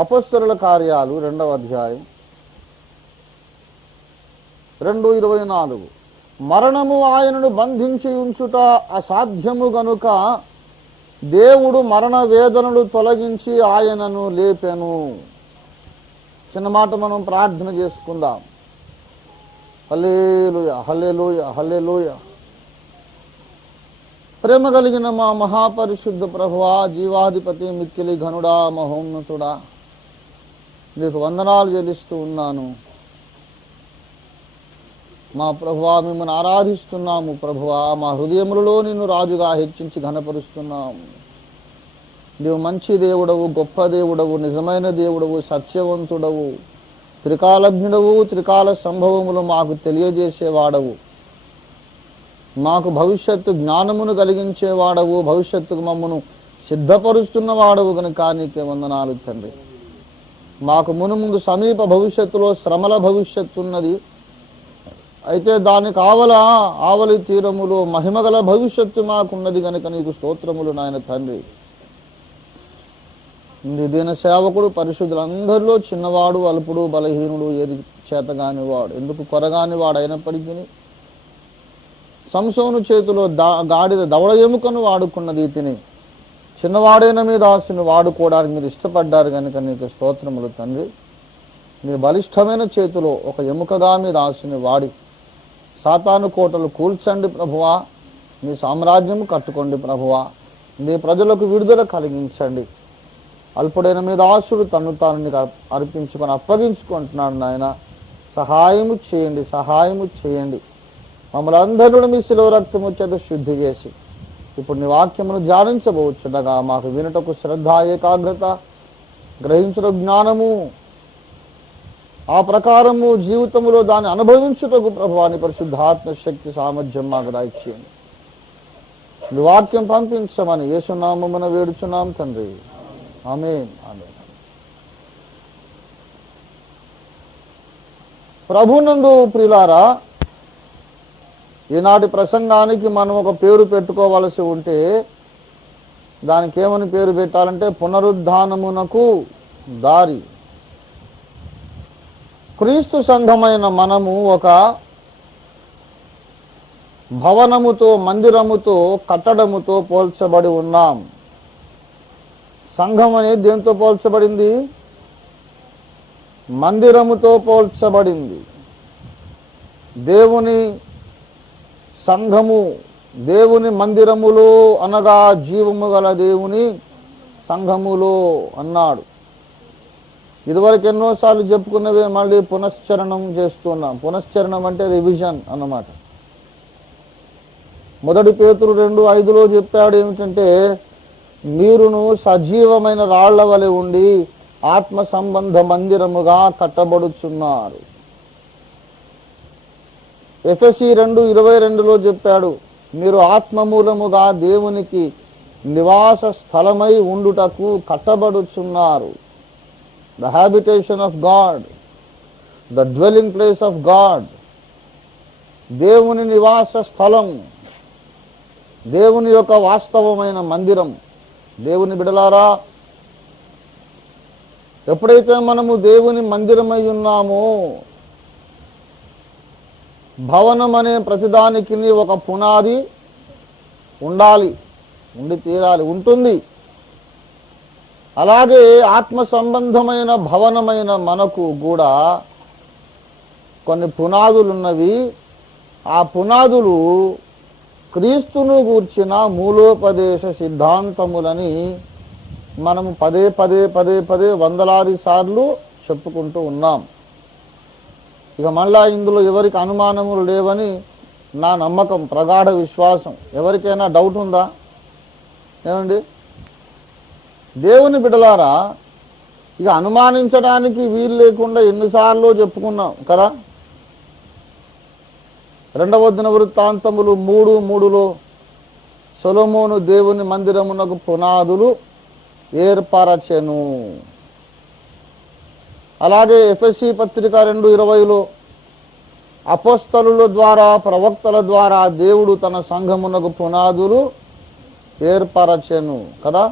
అపొస్తలుల కార్యాలు 2వ అధ్యాయం 2:24. మరణము ఆయనను బంధించి ఉంచుట అసాధ్యము గనుక దేవుడు మరణ వేదనలు తొలగించి ఆయనను లేపెను. చిన్న మాట మనం ప్రార్థన చేసుకుందాం. హల్లెలూయా, హల్లెలూయా, హల్లెలూయా. ప్రేమ కలిగిన మా మహాపరిశుద్ధ ప్రభువా, జీవాధిపతి, మిక్కిలి ఘనుడా, మహోన్నతుడా, నీకు వందనాలు చెల్లిస్తూ ఉన్నాను. మా ప్రభువా, మిమ్మల్ని ఆరాధిస్తున్నాము. ప్రభువా, మా హృదయములలో నిన్ను రాజుగా హెచ్చించి ఘనపరుస్తున్నాము. నీవు మంచి దేవుడవు, గొప్ప దేవుడవు, నిజమైన దేవుడవు, సత్యవంతుడవు, త్రికాలజ్ఞుడవు, త్రికాల సంభవములు మాకు తెలియజేసేవాడవు, మాకు భవిష్యత్తు జ్ఞానమును కలిగించేవాడవు, భవిష్యత్తుకు మమ్మను సిద్ధపరుస్తున్నవాడవు కనుక నీకే వందనాలు తండ్రి. మాకు మునుముందు సమీప భవిష్యత్తులో శ్రమల భవిష్యత్తున్నది. అయితే దానికి ఆవలి తీరములో మహిమగల భవిష్యత్తు మాకున్నది కనుక నీకు స్తోత్రములు నాయన తండ్రి. దీన సేవకుడు పరిశుద్ధులందరిలో చిన్నవాడు, అల్పుడు, బలహీనుడు, ఏది చేతగానివాడు, ఎందుకు కొరగాని వాడు అయినప్పటికీ సంసోను చేతిలో గాడిద దవడ ఎముకను వాడుకున్నది తిని చిన్నవాడైన మీ దాసుని వాడుకోవడానికి మీరు ఇష్టపడ్డారు కనుక నీకు స్తోత్రములు తండ్రి. నీ బలిష్టమైన చేతిలో ఒక ఎముకగా మీ దాసుని వాడి సాతాను కోటలు కూల్చండి ప్రభువా. నీ సామ్రాజ్యము కట్టుకోండి ప్రభువా. నీ ప్రజలకు విడుదల కలిగించండి. అల్పుడైన మీ దాసుడు తను తాను అర్పించుకొని అప్పగించుకుంటున్నాడు నాయన. సహాయము చేయండి, సహాయము చేయండి. మమ్మల్ని అందరూ మీ శిలువ రక్తము చేత శుద్ధి చేసి ఇప్పుడు నీ వాక్యమును ధ్యానించబోచుండగా మాకు వినుటకు శ్రద్ధ, ఏకాగ్రత, గ్రహించుట జ్ఞానము, ఆ ప్రకారము జీవితంలో దాన్ని అనుభవించుటకు ప్రభువాని పరిశుద్ధాత్మ శక్తి సామర్థ్యం మాకు దయచేయండి. నీ వాక్యం పంపించమని యేసునామమున వేడుచున్నాం తండ్రి. ఆమేన్, ఆమేన్. ప్రభునందు ప్రియులారా, ఈనాటి ప్రసంగానికి మనం ఒక పేరు పెట్టుకోవలసి ఉంటే దానికి ఏమని పేరు పెట్టాలంటే పునరుద్ధానమునకు దారి. క్రీస్తు సంఘమైన మనము ఒక భవనముతో, మందిరముతో, కట్టడముతో పోల్చబడి ఉన్నాం. సంఘం అనేది దేంతో పోల్చబడింది? మందిరముతో పోల్చబడింది. దేవుని సంఘము, దేవుని మందిరములో అనగా జీవము గల దేవుని సంఘములో అన్నాడు. ఇదివరకు ఎన్నోసార్లు చెప్పుకున్నవే మళ్ళీ పునశ్చరణం చేస్తున్నాం. పునశ్చరణం అంటే రివిజన్ అన్నమాట. 1 పేతురు 2:5 చెప్పాడు ఏమిటంటే, మీరును సజీవమైన రాళ్ల వలె ఉండి ఆత్మ సంబంధ మందిరముగా కట్టబడుచున్నారు. ఎఫెసీ 2:22 చెప్పాడు, మీరు ఆత్మమూలముగా దేవునికి నివాస స్థలమై ఉండుటకు కట్టబడుచున్నారు. The habitation of God, the dwelling place of God, దేవుని నివాస స్థలం, దేవుని యొక్క వాస్తవమైన మందిరం. దేవుని బిడలారా, ఎప్పుడైతే మనము దేవుని మందిరమై ఉన్నామో, భవనం అనే ప్రతిదానికి ఒక పునాది ఉండాలి, ఉండి తీరాలి, ఉంటుంది. అలాగే ఆత్మ సంబంధమైన భవనమైన మనకు కూడా కొన్ని పునాదులున్నవి. ఆ పునాదులు క్రీస్తును గూర్చిన మూలోపదేశ సిద్ధాంతములని మనము పదే పదే పదే పదే వందలాది సార్లు చెప్పుకుంటూ ఉన్నాం. ఇక మళ్ళా ఇందులో ఎవరికి అనుమానములు లేవని నా నమ్మకం, ప్రగాఢ విశ్వాసం. ఎవరికైనా డౌట్ ఉందా? ఏమండి, దేవుని బిడ్డలారా, ఇక అనుమానించడానికి వీలు లేకుండా ఎన్నిసార్లు చెప్పుకున్నాం కదా. 2వ దినవృత్తాంతములు 3:3 సొలొమోను దేవుని మందిరమునకు పునాదులు ఏర్పరచెను. అలాగే ఎఫెసీ పత్రిక 2:20 అపోస్తలుల ద్వారా, ప్రవక్తల ద్వారా దేవుడు తన సంఘమునకు పునాదులు ఏర్పరచెను కదా.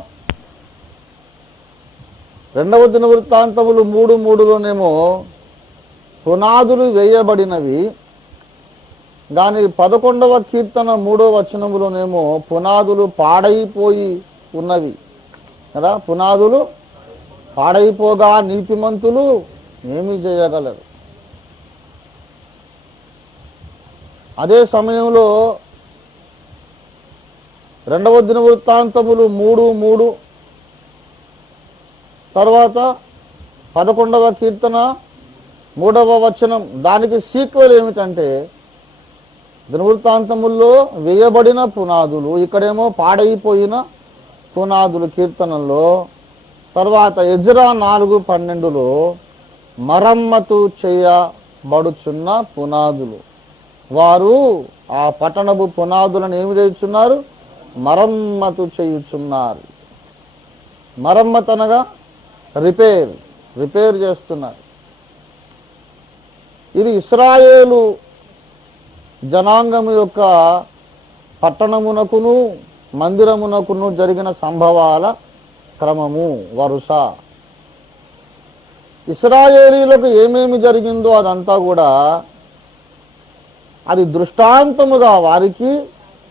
రెండవ దినవృత్తాంతములు 3:3లోనేమో పునాదులు వేయబడినవి. దాని 11వ కీర్తన 3వ వచనములోనేమో పునాదులు పాడైపోయి ఉన్నవి కదా. పునాదులు పాడైపోగా నీతిమంతులు ఏమి చేయగలరు? అదే సమయంలో రెండవ దినవృత్తాంతములు 3:3 తర్వాత 11వ కీర్తన 3వ వచనం, దానికి సీక్వెల్ ఏమిటంటే దినవృత్తాంతముల్లో వేయబడిన పునాదులు, ఇక్కడేమో పాడైపోయిన పునాదులు కీర్తనల్లో. తర్వాత ఎజ్రా 4:12లో మరమ్మతు చేయబడుచున్న పునాదులు. వారు ఆ పట్టణపు పునాదులను ఏమి చేయుచున్నారు? మరమ్మతు చేయుచున్నారు. మరమ్మతు అనగా రిపేర్ చేస్తున్నారు. ఇది ఇశ్రాయేలు జనాంగము యొక్క పట్టణమునకును మందిరమునకును జరిగిన సంభవాల క్రమము, వరుస. ఇశ్రాయేలీలకు ఏమేమి జరిగిందో అదంతా కూడా అది దృష్టాంతముగా వారికి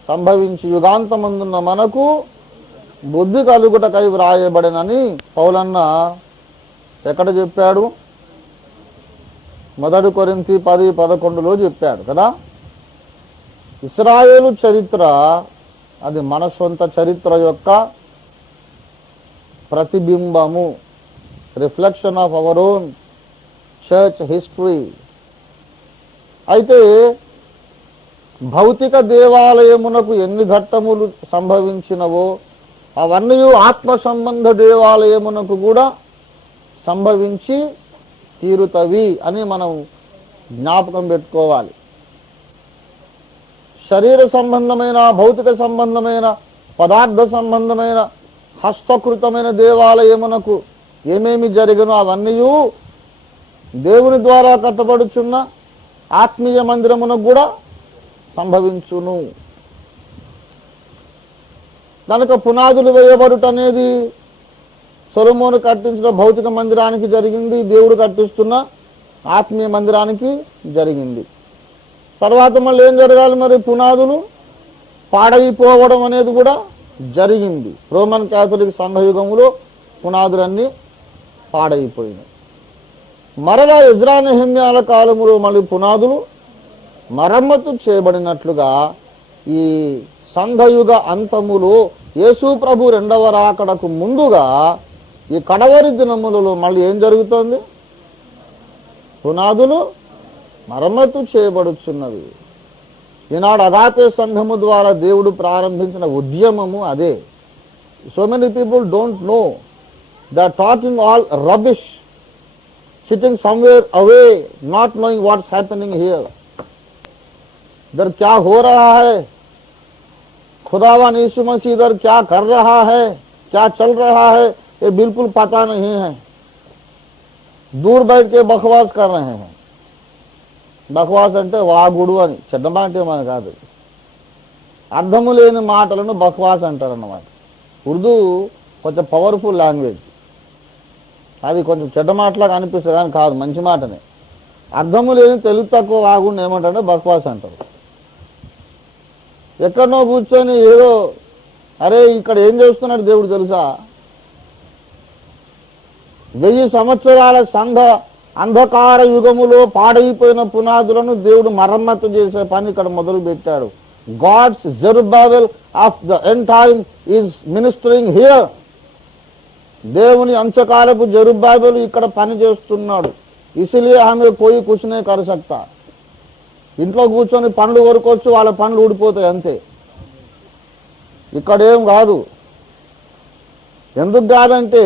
సంభవించి యుగాంతమందున్న మనకు బుద్ధి కలుగుటకై వ్రాయబడినని పౌలన్న ఎక్కడ చెప్పాడు? 1 కొరింథీ 10:11లో చెప్పాడు కదా. ఇశ్రాయేలు చరిత్ర అది మన సొంత చరిత్ర యొక్క ప్రతిబింబము, reflection of our own church history. అయితే భౌతిక దేవాలయమునకు ఎన్ని ఘట్టములు సంభవించినవో అవన్నీ ఆత్మ సంబంధ దేవాలయమునకు కూడా సంభవించి తీరుతవి అని మనం జ్ఞాపకం పెట్టుకోవాలి. శరీర సంబంధమైన, భౌతిక సంబంధమైన, పదార్థ సంబంధమైన, హస్తకృతమైన దేవాలయమునకు ఏమేమి జరిగినో అవన్నీ దేవుని ద్వారా కట్టబడుచున్న ఆత్మీయ మందిరమునకు కూడా సంభవించును. కనుక పునాదులు వేయబడుట అనేది సొలొమోను కట్టించిన భౌతిక మందిరానికి జరిగింది, దేవుడు కట్టిస్తున్న ఆత్మీయ మందిరానికి జరిగింది. తర్వాత మళ్ళీ ఏం జరగాలి మరి? పునాదులు పాడైపోవడం అనేది కూడా జరిగింది. రోమన్ క్యాథలిక్ సంఘయుగంలో పునాదులన్నీ పాడైపోయినాయి. మరలా ఎజ్రా నెహెమ్యాల కాలములో మళ్ళీ పునాదులు మరమ్మతు చేయబడినట్లుగా ఈ సంఘయుగ అంతములో యేసు ప్రభు రెండవ రాకడకు ముందుగా ఈ కడవరి దినములలో మళ్ళీ ఏం జరుగుతోంది? పునాదులు మరమ్మతు చేయబడుచున్నవి. ఈనాడు అగాపే సంఘము ద్వారా దేవుడు ప్రారంభించిన ఉద్యమము అదే. So many people don't know, they are talking all rubbish, sitting somewhere away, not knowing what's happening here. इधर क्या हो रहा है, खुदावन यीशु मसीह इधर क्या कर रहा है, क्या चल रहा है, ये बिल्कुल पता नहीं है. दूर बैठ के बकवास कर रहे हैं. బకవాస్ అంటే వాగుడు అని, చెడ్డ మాట ఏమని కాదు. అర్థము లేని మాటలను బకవాస్ అంటారన్నమాట. ఉర్దూ కొంచెం పవర్ఫుల్ లాంగ్వేజ్. అది కొంచెం చెడ్డ మాటలాగా అనిపిస్తుంది కానీ కాదు, మంచి మాటనే. అర్థము లేని తెలుగు తక్కువ వాగుండి ఏమంటారంటే బకవాస్ అంటారు. ఎక్కడనో కూర్చొని ఏదో అరే ఇక్కడ ఏం చేస్తున్నాడు దేవుడు తెలుసా? 1000 సంవత్సరాల సంఘ అంధకార యుగములో పాడైపోయిన పునాదులను దేవుడు మరమ్మతు చేసే పని ఇక్కడ మొదలు పెట్టాడు. God's Zerubbabel of the end time is ministering here. దేవుని అంత్యకాలపు జెరుబ్బాబెల్ ఇక్కడ పని చేస్తున్నాడు. ఇసిలియే ఆమె కోయి కూర్చునే కరసక్తా. ఇంట్లో కూర్చొని పనులు కొరుకోవచ్చు, వాళ్ళ పనులు ఊడిపోతాయి అంతే. ఇక్కడేం కాదు. ఎందుకు కాదంటే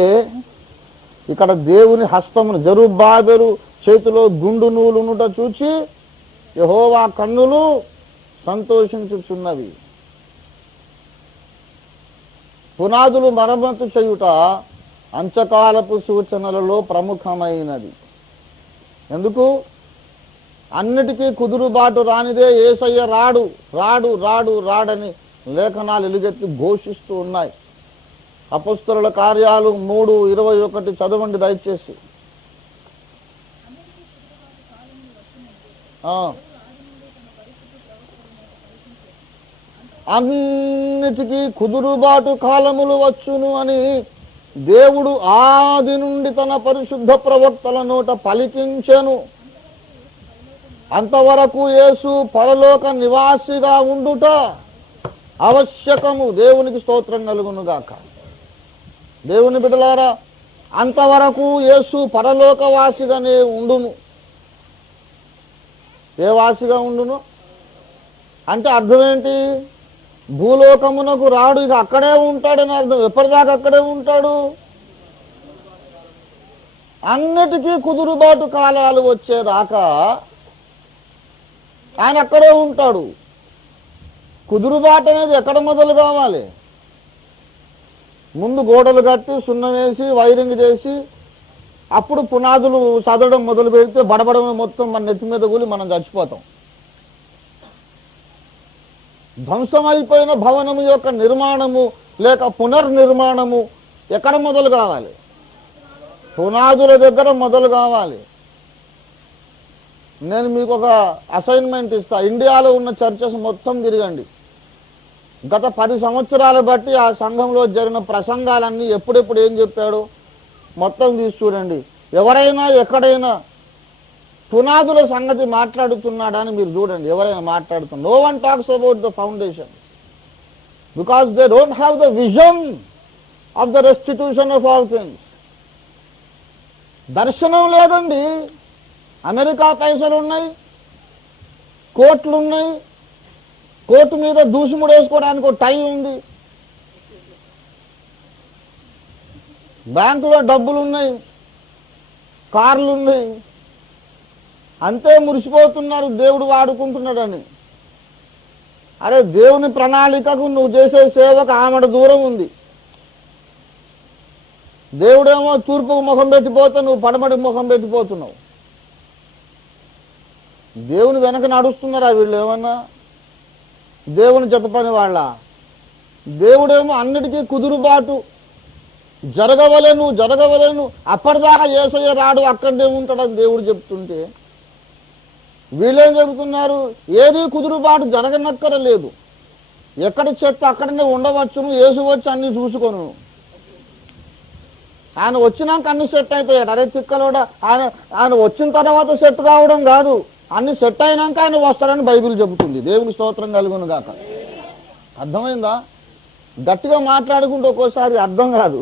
ఇక్కడ దేవుని హస్తమును, జెరుబ్బాబెలు చేతిలో గుండు నూలునుట చూచి యెహోవా కన్నులు సంతోషించుచున్నవి. పునాదులు మరమ్మతు చేయుట అంత్యకాలపు సూచనలలో ప్రముఖమైనది. ఎందుకు? అన్నిటికీ కుదురుబాటు రానిదే యేసయ్య రాడు రాడు రాడు రాడని లేఖనాలు ఎలుగెత్తి ఘోషిస్తూ ఉన్నాయి. అపొస్తలుల కార్యాలు 3:21 చదవండి దయచేసి. అన్నిటికీ కుదురుబాటు కాలములు వచ్చును అని దేవుడు ఆది నుండి తన పరిశుద్ధ ప్రవక్తల నోట పలికించెను. అంతవరకు యేసు పరలోక నివాసిగా ఉండుట ఆవశ్యకము. దేవునికి స్తోత్రం కలుగునుగాక. దేవుని బిడ్డలారా, అంతవరకు యేసు పరలోకవాసిగానే ఉండును. ఏ వాసిగా ఉండును అంటే అర్థం ఏంటి? భూలోకమునకు రాడు, ఇక అక్కడే ఉంటాడని అర్థం. ఎప్పటిదాకా అక్కడే ఉంటాడు? అన్నిటికీ కుదురుబాటు కాలాలు వచ్చేదాకా ఆయన అక్కడే ఉంటాడు. కుదురుబాటు అనేది ఎక్కడ మొదలు కావాలి? ముందు గోడలు కట్టి సున్నం వేసి వైరింగ్ చేసి అప్పుడు పునాదులు చదవడం మొదలు పెడితే బడబడమ మొత్తం మన నెత్తి మీద కూలి మనం చచ్చిపోతాం. ధ్వంసమైపోయిన భవనము యొక్క నిర్మాణము లేక పునర్నిర్మాణము ఎక్కడ మొదలు కావాలి? పునాదుల దగ్గర మొదలు కావాలి. నేను మీకు ఒక అసైన్మెంట్ ఇస్తా. ఇండియాలో ఉన్న చర్చెస్ మొత్తం తిరగండి. గత 10 సంవత్సరాలు బట్టి ఆ సంఘంలో జరిగిన ప్రసంగాలన్నీ ఎప్పుడెప్పుడు ఏం చెప్పాడో మొత్తం తీసి చూడండి. ఎవరైనా ఎక్కడైనా పునాదుల సంగతి మాట్లాడుతున్నాడని మీరు చూడండి. ఎవరైనా మాట్లాడుతున్నారు. No one talks about the foundation because they don't have the vision of the restitution of all things. దర్శనం లేదండి. అమెరికా పైసలు ఉన్నాయి, కోట్లు ఉన్నాయి, కోర్టు మీద దూసుముడు వేసుకోవడానికి ఒక టై ఉంది, బ్యాంకులో డబ్బులున్నాయి, కార్లున్నాయి, అంతే మురిసిపోతున్నారు దేవుడు వాడుకుంటున్నాడని. అరే, దేవుని ప్రణాళికకు నువ్వు చేసే సేవకు ఆమెడ దూరం ఉంది. దేవుడేమో తూర్పుకు ముఖం పెట్టిపోతే నువ్వు పడమటికి ముఖం పెట్టిపోతున్నావు. దేవుని వెనక నడుస్తున్నారా వీళ్ళు? ఏమన్నా దేవుని జత పని వాళ్ళ? దేవుడేమో అన్నిటికీ కుదురుబాటు జరగవలేను అప్పటిదాకా యేసయ్య రాడు, అక్కడే ఉంటాడని దేవుడు చెప్తుంటే వీళ్ళేం చెబుతున్నారు? ఏది కుదురుబాటు జరగనక్కరలేదు. ఎక్కడి చెత్త అక్కడనే ఉండవచ్చును, యేసు వచ్చి అన్ని చూసుకొను. ఆయన వచ్చినాక అన్ని సెట్ అవుతాయట. అరే తిక్కలోడ, ఆయన వచ్చిన తర్వాత సెట్ కావడం కాదు, అన్ని సెట్ అయినాక ఆయన వస్తాడని బైబిల్ చెబుతుంది. దేవుని స్తోత్రం కలుగును గాక. అర్థమైందా? గట్టిగా మాట్లాడుకుంటూ ఒక్కోసారి అర్థం కాదు.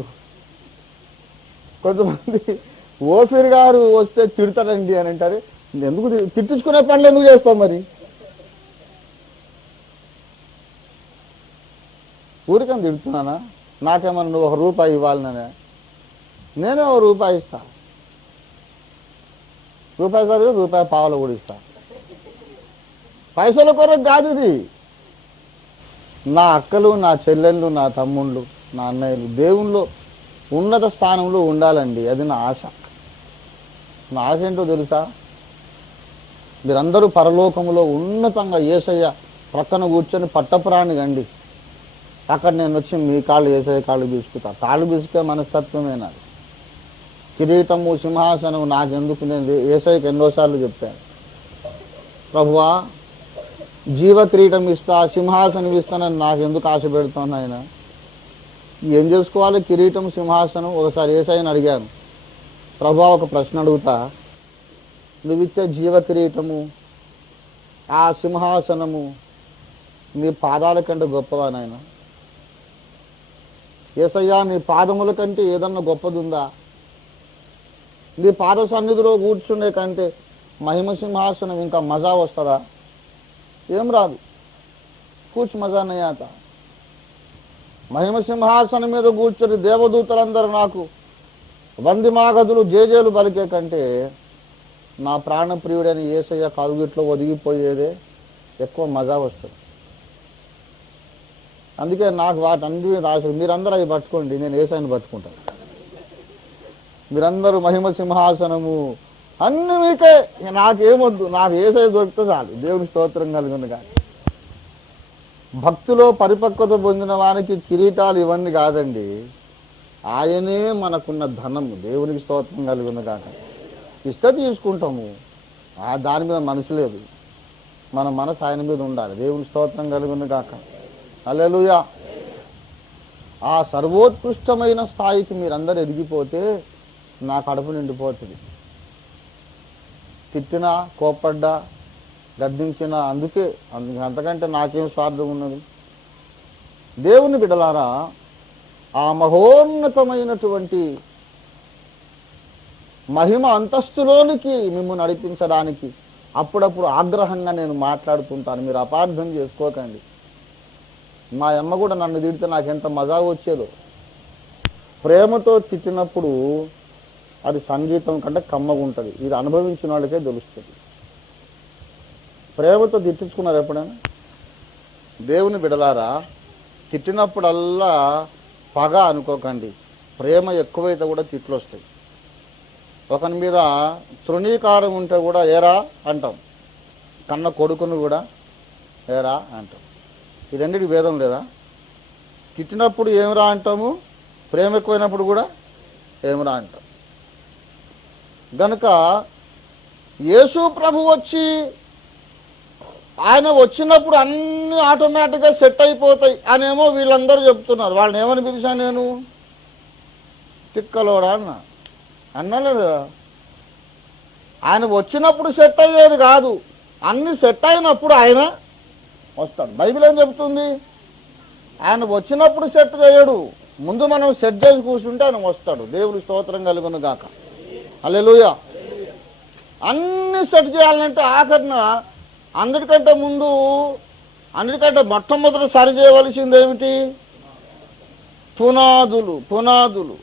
కొంతమంది ఓఫీర్ గారు వస్తే తిడతాడండి అని అంటారు. ఎందుకు తిట్టించుకునే పనులు ఎందుకు చేస్తావు మరి? ఊరికని తిడుతున్నానా? నాకేమన్నా నువ్వు ₹1 ఇవ్వాలనే? నేనే ₹1 ఇస్తా. ₹1 కూడా ఇస్తా. పైసల కొరకు కాదు ఇది. నా అక్కలు, నా చెల్లెళ్ళు, నా తమ్ముళ్ళు, నా అన్నయ్యలు దేవుళ్ళు ఉన్నత స్థానంలో ఉండాలండి. అది నా ఆశ. నా ఆశ ఏంటో తెలుసా? మీరందరూ పరలోకములో ఉన్నతంగా యేసయ్య ప్రక్కన కూర్చొని పట్టపురాణి గండి. అక్కడ నేను వచ్చి మీ కాళ్ళు యేసయ్య కాళ్ళు బీసుకుతా. కాళ్ళు బీసుకే మనస్తత్వమే నాది. కిరీటము సింహాసనం నాకెందుకు? నేను యేసయ్యకి ఎన్నోసార్లు చెప్పాను, ప్రభువా జీవ కిరీటం ఇస్తా, సింహాసనం ఇస్తానని నాకెందుకు ఆశ పెడుతున్నాను ఆయన? ఏం చేసుకోవాలి కిరీటం సింహాసనం? ఒకసారి యేసయ్యని అడిగాను, ప్రభువా ఒక ప్రశ్న అడుగుతా, నువ్విచ్చే జీవ కిరీటము ఆ సింహాసనము నీ పాదాల కంటే గొప్పవా నాయన? యేసయ్యా నీ పాదముల కంటే ఏదన్నా గొప్పదుందా? నీ పాద సన్నిధిలో కూర్చుండే కంటే మహిమ సింహాసనం ఇంకా మజా వస్తుందా? ఏం రాదు. కూర్చు మజా నయ్యాత. మహిమ సింహాసనం మీద కూర్చొని దేవదూతలందరూ నాకు వందిమాగదులు జేజేలు పలికే కంటే నా ప్రాణప్రియుడని యేసయ్య కలుగిట్లో ఒదిగిపోయేదే ఎక్కువ మజా వస్తుంది. అందుకే నాకు వాటన్ని మీద ఆశ. మీరందరూ అవి పట్టుకోండి, నేను యేసయ్యని పట్టుకుంటాను. మీరందరూ మహిమ సింహాసనము అన్ని మీకే, నాకేమొద్దు, నాకు యేసయ్య దొరికితే చాలు. దేవుని స్తోత్రం కలుగును కానీ. భక్తిలో పరిపక్వత పొందిన వానికి కిరీటాలు ఇవన్నీ కాదండి. ఆయనే మనకున్న ధనము. దేవునికి స్తోత్రం కలుగును గాక. ఇస్తే తీసుకుంటాము, దాని మీద మనసు లేదు, మన మనసు ఆయన మీద ఉండాలి. దేవునికి స్తోత్రం కలుగును గాక. హల్లెలూయా. ఆ సర్వోత్కృష్టమైన స్థాయికి మీరందరూ ఎదిగిపోతే నా కడుపు నిండిపోతుంది. తిట్టినా, కోప్పడ్డా, గద్దించినా అందుకే అంతకంటే నాకేం స్వార్థం ఉన్నది? దేవుని బిడ్డలారా, ఆ మహోన్నతమైనటువంటి మహిమ అంతస్తులోనికి మిమ్మల్ని నడిపించడానికి అప్పుడప్పుడు ఆగ్రహంగా నేను మాట్లాడుతుంటాను. మీరు అపార్థం చేసుకోకండి. మా అమ్మ కూడా నన్ను తిడితే నాకెంత మజా వచ్చేదో. ప్రేమతో తిట్టినప్పుడు అది సంగీతం కంటే కమ్మగా ఉంటుంది. ఇది అనుభవించిన వాళ్ళకే తెలుస్తుంది. ప్రేమతో తిట్టించుకున్నారు ఎప్పుడైనా? దేవుని బిడలారా, తిట్టినప్పుడల్లా పగ అనుకోకండి. ప్రేమ ఎక్కువైతే కూడా తిట్లు వస్తాయి. ఒకని మీద తృణీకారం ఉంటే కూడా ఏరా అంటాం, కన్న కొడుకును కూడా ఏరా అంటాం. ఈ రెండిటి భేదం లేదా? తిట్టినప్పుడు ఏమిరా అంటాము, ప్రేమ ఎక్కువైనప్పుడు కూడా ఏమిరా అంటాం. గనుక యేసు ప్రభు వచ్చి ఆయన వచ్చినప్పుడు అన్ని ఆటోమేటిక్గా సెట్ అయిపోతాయి అనేమో వీళ్ళందరూ చెప్తున్నారు. వాళ్ళని ఏమని పిలిచాను నేను? తిక్కలోడా అన్నలేదు. ఆయన వచ్చినప్పుడు సెట్ అయ్యేది కాదు, అన్ని సెట్ అయినప్పుడు ఆయన వస్తాడు. బైబిల్ ఏం చెబుతుంది? ఆయన వచ్చినప్పుడు సెట్ చేయడు, ముందు మనం సెట్ చేసి కూర్చుంటే ఆయన వస్తాడు. దేవుడి స్తోత్రం కలుగును గాక. హల్లెలూయా. అన్ని సెట్ చేయాలంటే ఆఖరిన అందరికంటే ముందు, అందరికంటే మొట్టమొదటి సరి చేయవలసింది ఏమిటి? పునాదులు.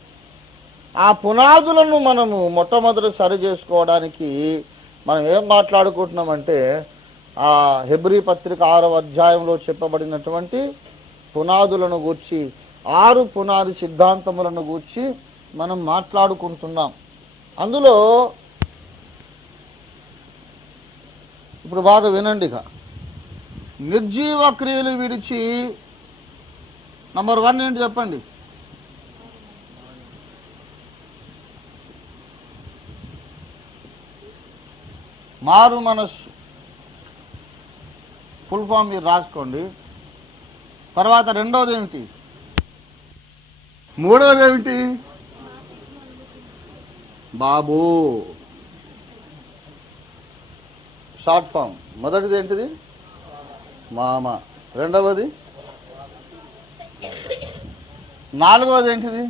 ఆ పునాదులను మనము మొట్టమొదటి సరి చేసుకోవడానికి మనం ఏం మాట్లాడుకుంటున్నామంటే, ఆ హెబ్రీ పత్రిక 6వ అధ్యాయంలో చెప్పబడినటువంటి పునాదులను గూర్చి, 6 పునాది సిద్ధాంతములను గూర్చి మనం మాట్లాడుకుంటున్నాం. అందులో ఇప్పుడు బాగా వినండి. నిర్జీవ క్రియలు విడిచి నంబర్ 1 ఏంటి చెప్పండి? మారు మనస్సు. ఫుల్ ఫామ్ మీరు రాసుకోండి. తర్వాత రెండవది ఏమిటి? మూడవది ఏమిటి? బాబు. Short form. మొదటిది ఏంటిది? మామ. రెండవది? నాలుగవది ఏంటిది?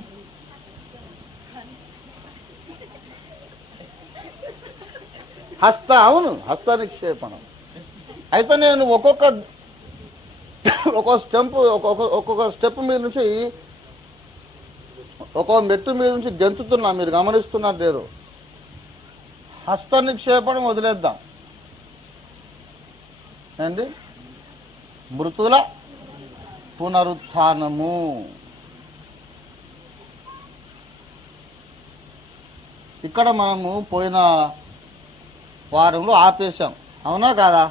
అవును, హస్త నిక్షేపణం. అయితే నేను ఒక్కొక్క స్టెప్ మీద నుంచి, ఒక్కొక్క మెట్టు మీద నుంచి గెంతుతున్నా. మీరు గమనిస్తున్నారు లేదు? హస్త నిక్షేపణం వదిలేద్దాం అండి. మృతుల పునరుత్థానము. ఇక్కడ మనము పోయిన వారంలో ఆపేశాం, అవునా కాదా?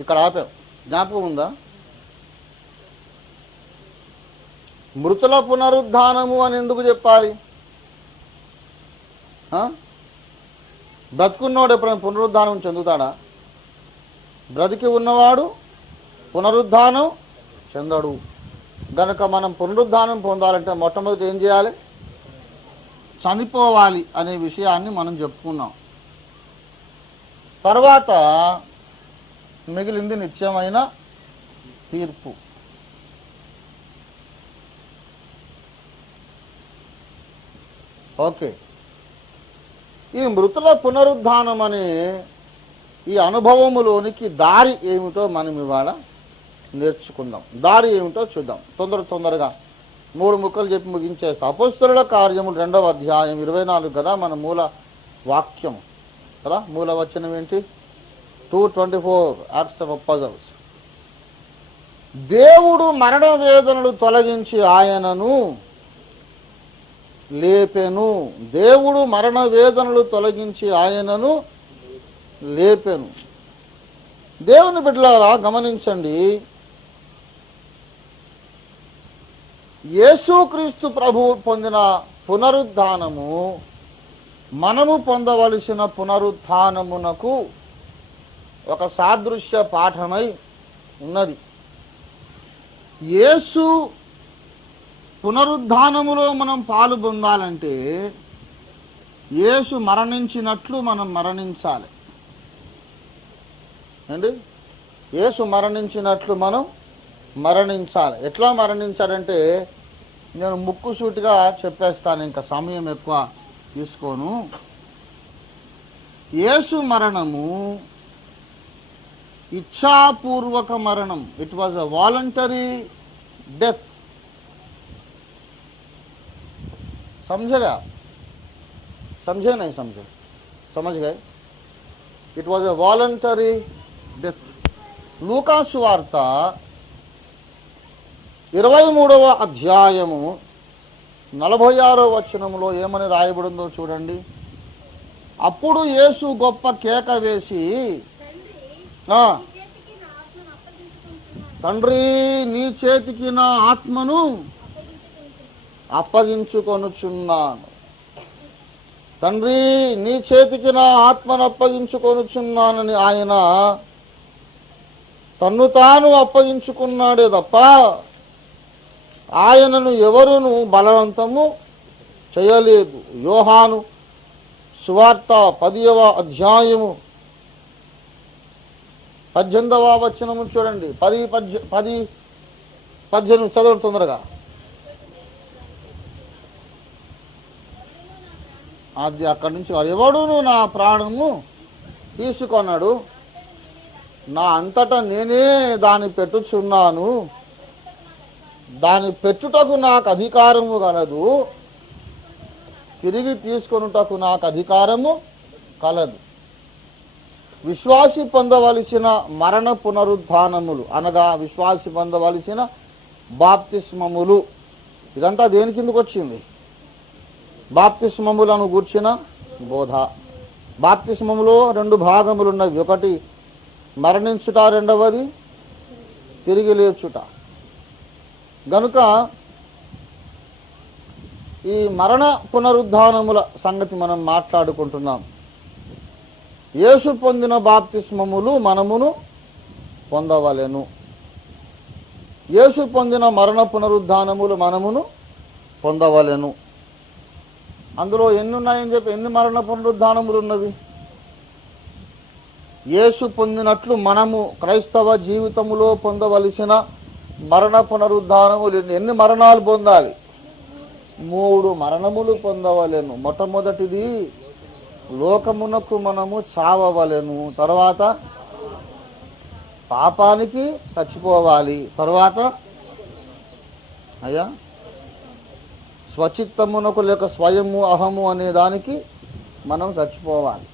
ఇక్కడ ఆపాం, జ్ఞాపకం ఉందా? మృతుల పునరుద్ధానము అని ఎందుకు చెప్పాలి? బ్రతుకున్నవాడు ఎప్పుడైనా పునరుద్ధానం చెందుతాడా? బ్రతికి ఉన్నవాడు పునరుద్ధానం చెందడు. గనక మనం పునరుద్ధానం పొందాలంటే మొట్టమొదటి ఏం చేయాలి? చనిపోవాలి అనే విషయాన్ని మనం చెప్పుకున్నాం. తర్వాత మిగిలింది నిత్యమైన తీర్పు. ఓకే. ఈ మృతుల పునరుద్ధానం అనే ఈ అనుభవములోనికి దారి ఏమిటో మనం ఇవాళ నేర్చుకుందాం. దారి ఏమిటో చూద్దాం. తొందరగా 3 ముక్కలు చెప్పి ముగించేస్తాం. అపోస్తలుల కార్యములు 2వ అధ్యాయం 24 కదా మన మూల వాక్యం కదా. మూల వచనం ఏంటి? 2:24 యాక్ట్స్ ఆఫ్ అపోస్టల్స్. దేవుడు మరణ వేదనలు తొలగించి ఆయనను లేపెను. దేవుడు మరణ వేదనలు తొలగించి ఆయనను లేపెను. దేవుని బిడ్డలారా గమనించండి, యేసుక్రీస్తు ప్రభువు పొందిన పునరుద్ధానము మనము పొందవలసిన పునరుత్థానమునకు ఒక సాదృశ్య పాఠమై ఉన్నది. యేసు పునరుద్ధానములో మనం పాలు పొందాలంటే యేసు మరణించినట్లు మనం మరణించాలి అండి. యేసు మరణించినట్లు మనం మరణించాలి. ఎట్లా మరణించాడంటే నేను ముక్కుసూటిగా చెప్పేస్తాను, ఇంకా సమయం ఎక్కువ తీసుకోను. యేసు మరణము ఇచ్ఛాపూర్వక మరణం. It was a voluntary death. समझेगा? समझे नहीं समझे? समझ गए? It was a voluntary death. లూకా సువార్త 23వ అధ్యాయము 46వ వచనములో ఏమని రాయబడిందో చూడండి. అప్పుడు యేసు గొప్ప కేక వేసి, తండ్రి నీ చేతికి నా ఆత్మను అప్పగించుకొనుచున్నాను. తండ్రి నీ చేతికి నా ఆత్మను అప్పగించుకొనుచున్నానని ఆయన తన్ను తాను అప్పగించుకున్నాడే తప్ప ఆయనను ఎవరును బలవంతము చేయలేదు. యోహాను సువార్త 10వ అధ్యాయము 18వ వచనము చూడండి. 10-18 చదవండి తొందరగా. అది అక్కడి నుంచి ఎవడును నా ప్రాణము తీసుకొన్నాడు, నా అంతటా నేనే దాన్ని పెట్టుచున్నాను, దాని పెట్టుటకు నాకు అధికారము గలదు, తిరిగి తీసుకొనుటకు నాకు అధికారము కలదు. విశ్వాసి పొందవలసిన మరణ పునరుద్ధానములు అనగా విశ్వాసి పొందవలసిన బాప్తిస్మములు, ఇదంతా దేని కిందకు వచ్చింది? బాప్తిస్మములను గూర్చిన బోధ. బాప్తిస్మములో 2 భాగములున్నవి. ఒకటి మరణించుట, రెండవది తిరిగి లేచుట. గనుక ఈ మరణ పునరుద్ధానముల సంగతి మనం మాట్లాడుకుంటున్నాం. యేసు పొందిన బాప్తిస్మములు మనమును పొందవలెను. యేసు పొందిన మరణ పునరుద్ధానములు మనమును పొందవలెను. అందులో ఎన్ని ఉన్నాయని చెప్పి, ఎన్ని మరణ పునరుద్ధానములు ఉన్నవి? యేసు పొందినట్లు మనము క్రైస్తవ జీవితములో పొందవలసిన మరణ పునరుద్ధానములు ఎన్ని మరణాలు పొందాలి? 3 మరణములు పొందవలెను. మొట్టమొదటిది లోకమునకు మనము చావవలెను, తర్వాత పాపానికి చచ్చిపోవాలి, తర్వాత అయ్యా స్వచిత్తమునకు లేక స్వయము అహము అనే దానికి మనం చచ్చిపోవాలి.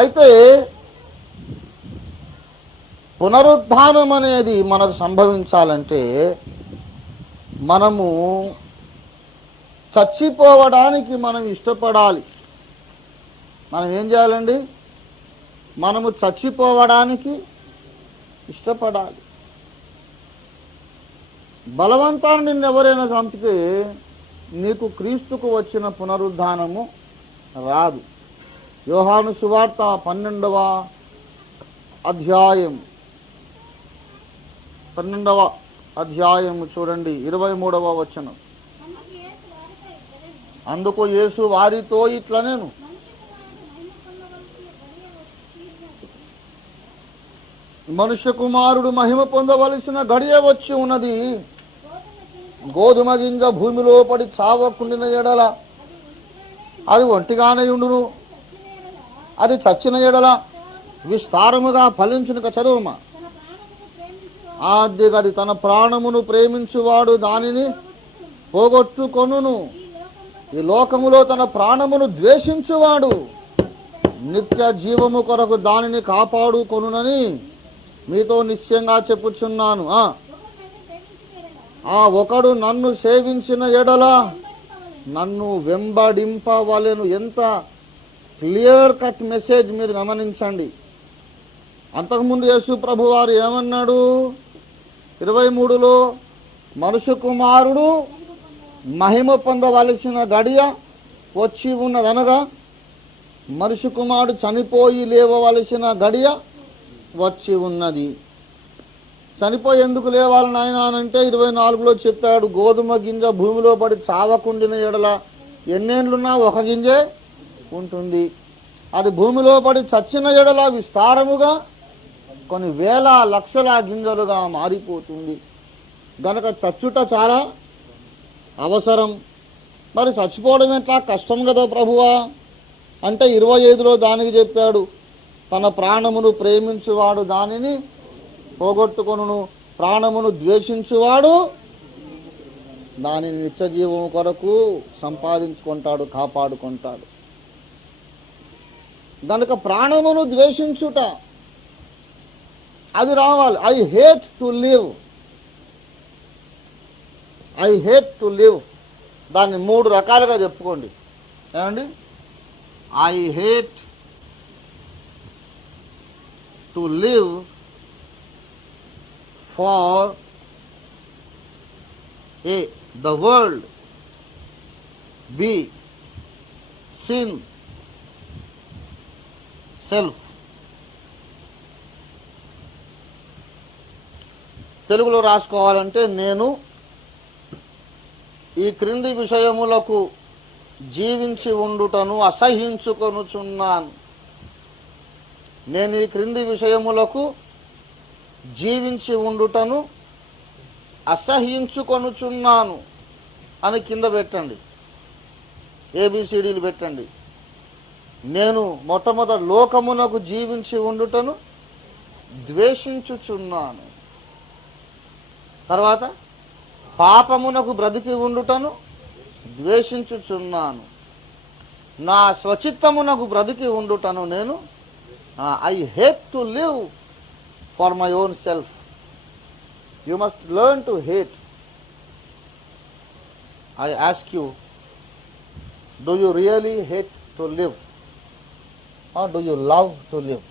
అయితే పునరుద్ధానం అనేది మనకు సంభవించాలంటే మనము చచ్చిపోవడానికి మనం ఇష్టపడాలి. మనం ఏం చేయాలండి? మనము చచ్చిపోవడానికి ఇష్టపడాలి. బలవంతాన్ని నిన్నెవరైనా చంపితే నీకు క్రీస్తుకు వచ్చిన పునరుద్ధానము రాదు. యోహాను సువార్త 12వ అధ్యాయము చూడండి, 23వ వచనం. అందుకు యేసు వారితో ఇట్లనేను, మనుష్య కుమారుడు మహిమ పొందవలసిన గడియ వచ్చి ఉన్నది. గోధుమ గింజ భూమిలో పడి చావకుండిన ఎడల అది ఒంటిగానే ఉండును, అది చచ్చిన ఎడల విస్తారముగా ఫలించును. చదువుమా. అది తన ప్రాణమును ప్రేమించువాడు దానిని పోగొట్టుకొనును. ఈ లోకములో తన ప్రాణమును ద్వేషించువాడు నిత్య జీవము కొరకు దానిని కాపాడుకొనునని మీతో నిశ్చయంగా చెప్పుచున్నాను. ఒకడు నన్ను సేవించిన ఎడల నన్ను వెంబడింపవలెను. ఎంత క్లియర్ కట్ మెసేజ్ మీరు గమనించండి. అంతకుముందు యేసు ప్రభు వారు ఏమన్నాడు? 23లో మనుష్య కుమారుడు మహిమ పొందవలసిన గడియ వచ్చి ఉన్నదనగా మనుష్య కుమారుడు చనిపోయి లేవవలసిన గడియ వచ్చి ఉన్నది. చనిపోయి ఎందుకు లేవాలి నాయన అంటే 24లో చెప్పాడు, గోధుమ గింజ భూమిలో పడి చావకుండిన ఎడల ఎన్నేళ్లున్నా ఒక గింజే ఉంటుంది. అది భూమిలో పడి చచ్చిన ఎడల విస్తారముగా కొన్ని వేల లక్షల గింజలుగా మారిపోతుంది. గనక చచ్చుట చాలా అవసరం. మరి చచ్చిపోవడం ఎట్లా? కష్టం కదా ప్రభువా అంటే 25లో దానికి చెప్పాడు, తన ప్రాణమును ప్రేమించువాడు దానిని పోగొట్టుకొనును, ప్రాణమును ద్వేషించువాడు దానిని నిత్యజీవము కొరకు సంపాదించుకుంటాడు, కాపాడుకుంటాడు. కనుక ప్రాణమును ద్వేషించుట అది రావాలి. I hate to live, I hate to live. దాన్ని 3 రకాలుగా చెప్పుకోండి. ఏమండి? I hate to live far A, the world, B, sin, self. తెలుగులో రాసుకోవాలంటే, నేను ఈ క్రింది విషయములకు జీవించి ఉండుటను అసహ్యించుకొనుచున్నాను. నేను ఈ క్రింది విషయములకు జీవించి ఉండుటను అసహ్యించుకొనుచున్నాను అని కింద పెట్టండి, ఏబిసిడీలు పెట్టండి. నేను మొట్టమొదట లోకమునకు జీవించి ఉండుటను ద్వేషించుచున్నాను. తర్వాత పాపమునకు బ్రతికి ఉండుటను ద్వేషించుచున్నాను. నా స్వచిత్తమునకు బ్రతికి ఉండుటను నేను I hate to live for my own self. You must learn to hate. I ask you, do you really hate to live? Or do you love to live?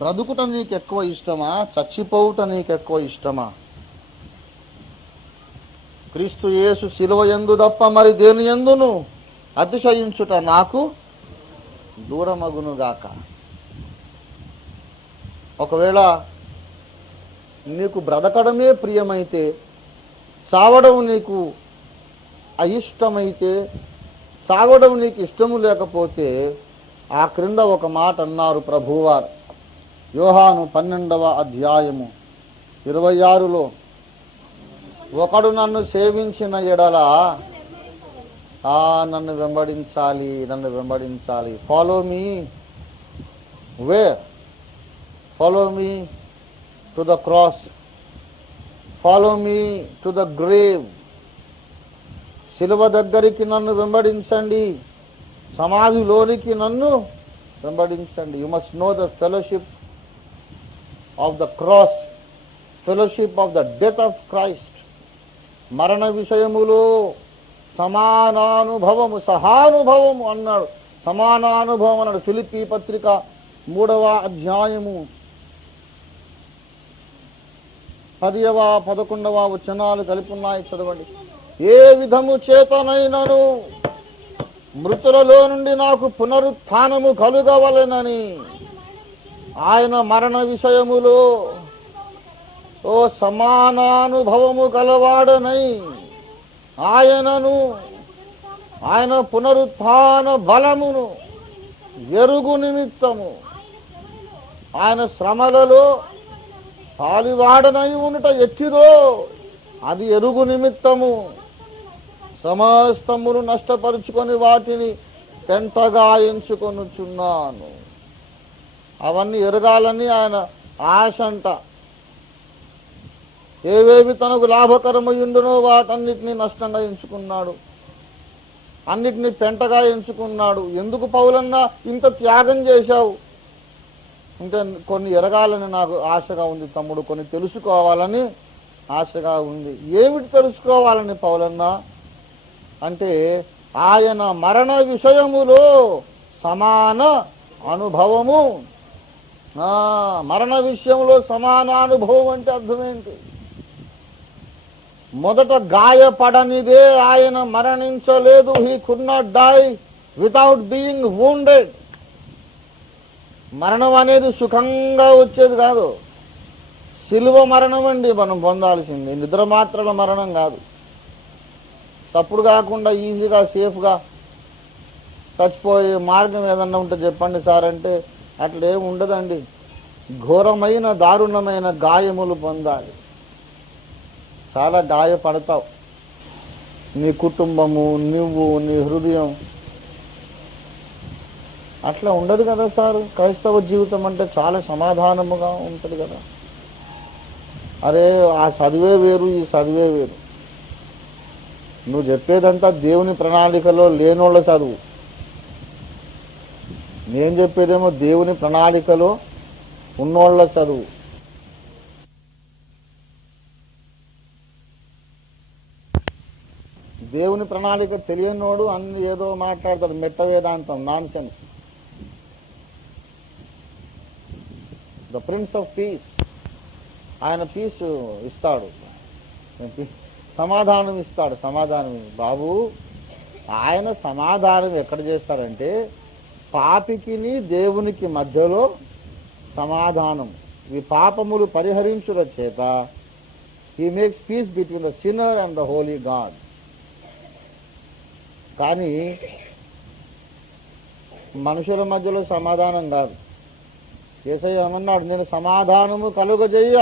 బ్రతుకుట నీకు ఎక్కువ ఇష్టమా, చచ్చిపోవుట నీకు ఎక్కువ ఇష్టమా? క్రీస్తు యేసు శిలువ యందు తప్ప మరి దేని యందును అతిశయించుట నాకు దూరమగునుగాక. ఒకవేళ నీకు బ్రతకడమే ప్రియమైతే, చావడం నీకు అయిష్టమైతే, చావడం నీకు ఇష్టము లేకపోతే, ఆ క్రింద ఒక మాట అన్నారు ప్రభువారు. యోహాను 12వ అధ్యాయము 26లో, ఒకడు నన్ను సేవించిన ఎడల నన్ను వెంబడించాలి, నన్ను వెంబడించాలి. Follow me where? Follow me to the cross, follow me to the grave. శిలువ దగ్గరికి నన్ను వెంబడించండి, సమాధిలోనికి నన్ను వెంబడించండి. You must know the fellowship of the cross, fellowship of the death of Christ. మరణ విషయములో సమానానుభవము, సహానుభవము అన్నాడు. సమానానుభవం అన్నాడు. ఫిలిప్పీ పత్రిక 3వ అధ్యాయము 10వ 11వ వచనాలు కలిపి ఉన్నాయి, చదవండి. ఏ విధము చేతనైనను మృతులలో నుండి నాకు పునరుత్థానము కలుగవలెనని ఆయన మరణ విషయములో ఓ సమానానుభవము గలవాడనై ఆయనను, ఆయన పునరుత్థాన బలమును ఎరుగు నిమిత్తము, ఆయన శ్రమలలో పాలివాడనై ఉండుట ఎట్టిదో అది ఎరుగు నిమిత్తము సమస్తమును నష్టపరుచుకొని వాటిని పెంటగా ఎంచుకొనుచున్నాను. అవన్నీ ఎరగాలని ఆయన ఆశ అంట. ఏవేవి తనకు లాభకరమయ్యుండునో వాటన్నిటినీ నష్టంగా ఎంచుకున్నాడు, అన్నిటినీ పెంటగా ఎంచుకున్నాడు. ఎందుకు పౌలన్నా ఇంత త్యాగం చేశావు అంటే, కొన్ని ఎరగాలని నాకు ఆశగా ఉంది తమ్ముడు, కొన్ని తెలుసుకోవాలని ఆశగా ఉంది. ఏమిటి తెలుసుకోవాలని పౌలన్నా అంటే, ఆయన మరణ విషయములో సమాన అనుభవము. మరణ విషయంలో సమాన అనుభవం అంటే అర్థమేంటి? మొదట గాయపడనిదే ఆయన మరణించలేదు. He could not die without being wounded. మరణం అనేది సుఖంగా వచ్చేది కాదు, శిలువ మరణం అండి మనం పొందాల్సింది. నిద్ర మాత్రల మరణం కాదు. తప్పుడు కాకుండా ఈజీగా సేఫ్గా చచ్చిపోయే మార్గం ఏదన్నా ఉంటే చెప్పండి సార్ అంటే అట్లేం ఉండదండి. ఘోరమైన దారుణమైన గాయములు పొందాలి. చాలా గాయపడతావు. నీ కుటుంబము, నువ్వు, నీ హృదయం. అట్లా ఉండదు కదా సార్. క్రైస్తవ జీవితం అంటే చాలా సమాధానముగా ఉంటుంది కదా. అరే ఆ చదివే వేరు, ఈ చదివే వేరు. నువ్వు చెప్పేదంతా దేవుని ప్రణాళికలో లేనోళ్ళ చదువు. నేను చెప్పేదేమో దేవుని ప్రణాళికలో ఉన్నోళ్ళ చదువు. దేవుని ప్రణాళిక తెలియనోడు అన్ని ఏదో మాట్లాడతాడు, మెట్ట వేదాంతం, non sense. The prince of piece, ఆయన పీస్ ఇస్తాడు, సమాధానం ఇస్తాడు. సమాధానం బాబు, ఆయన సమాధానం ఎక్కడ చేస్తాడంటే పాపికిని దేవునికి మధ్యలో సమాధానం. ఈ పాపములు పరిహరించుట చేత he makes piece between the sinner and the Holi God. కానీ మనుషుల మధ్యలో సమాధానం కాదు. యేసయ్య అన్నాడు, నేను సమాధానము కలుగజేయ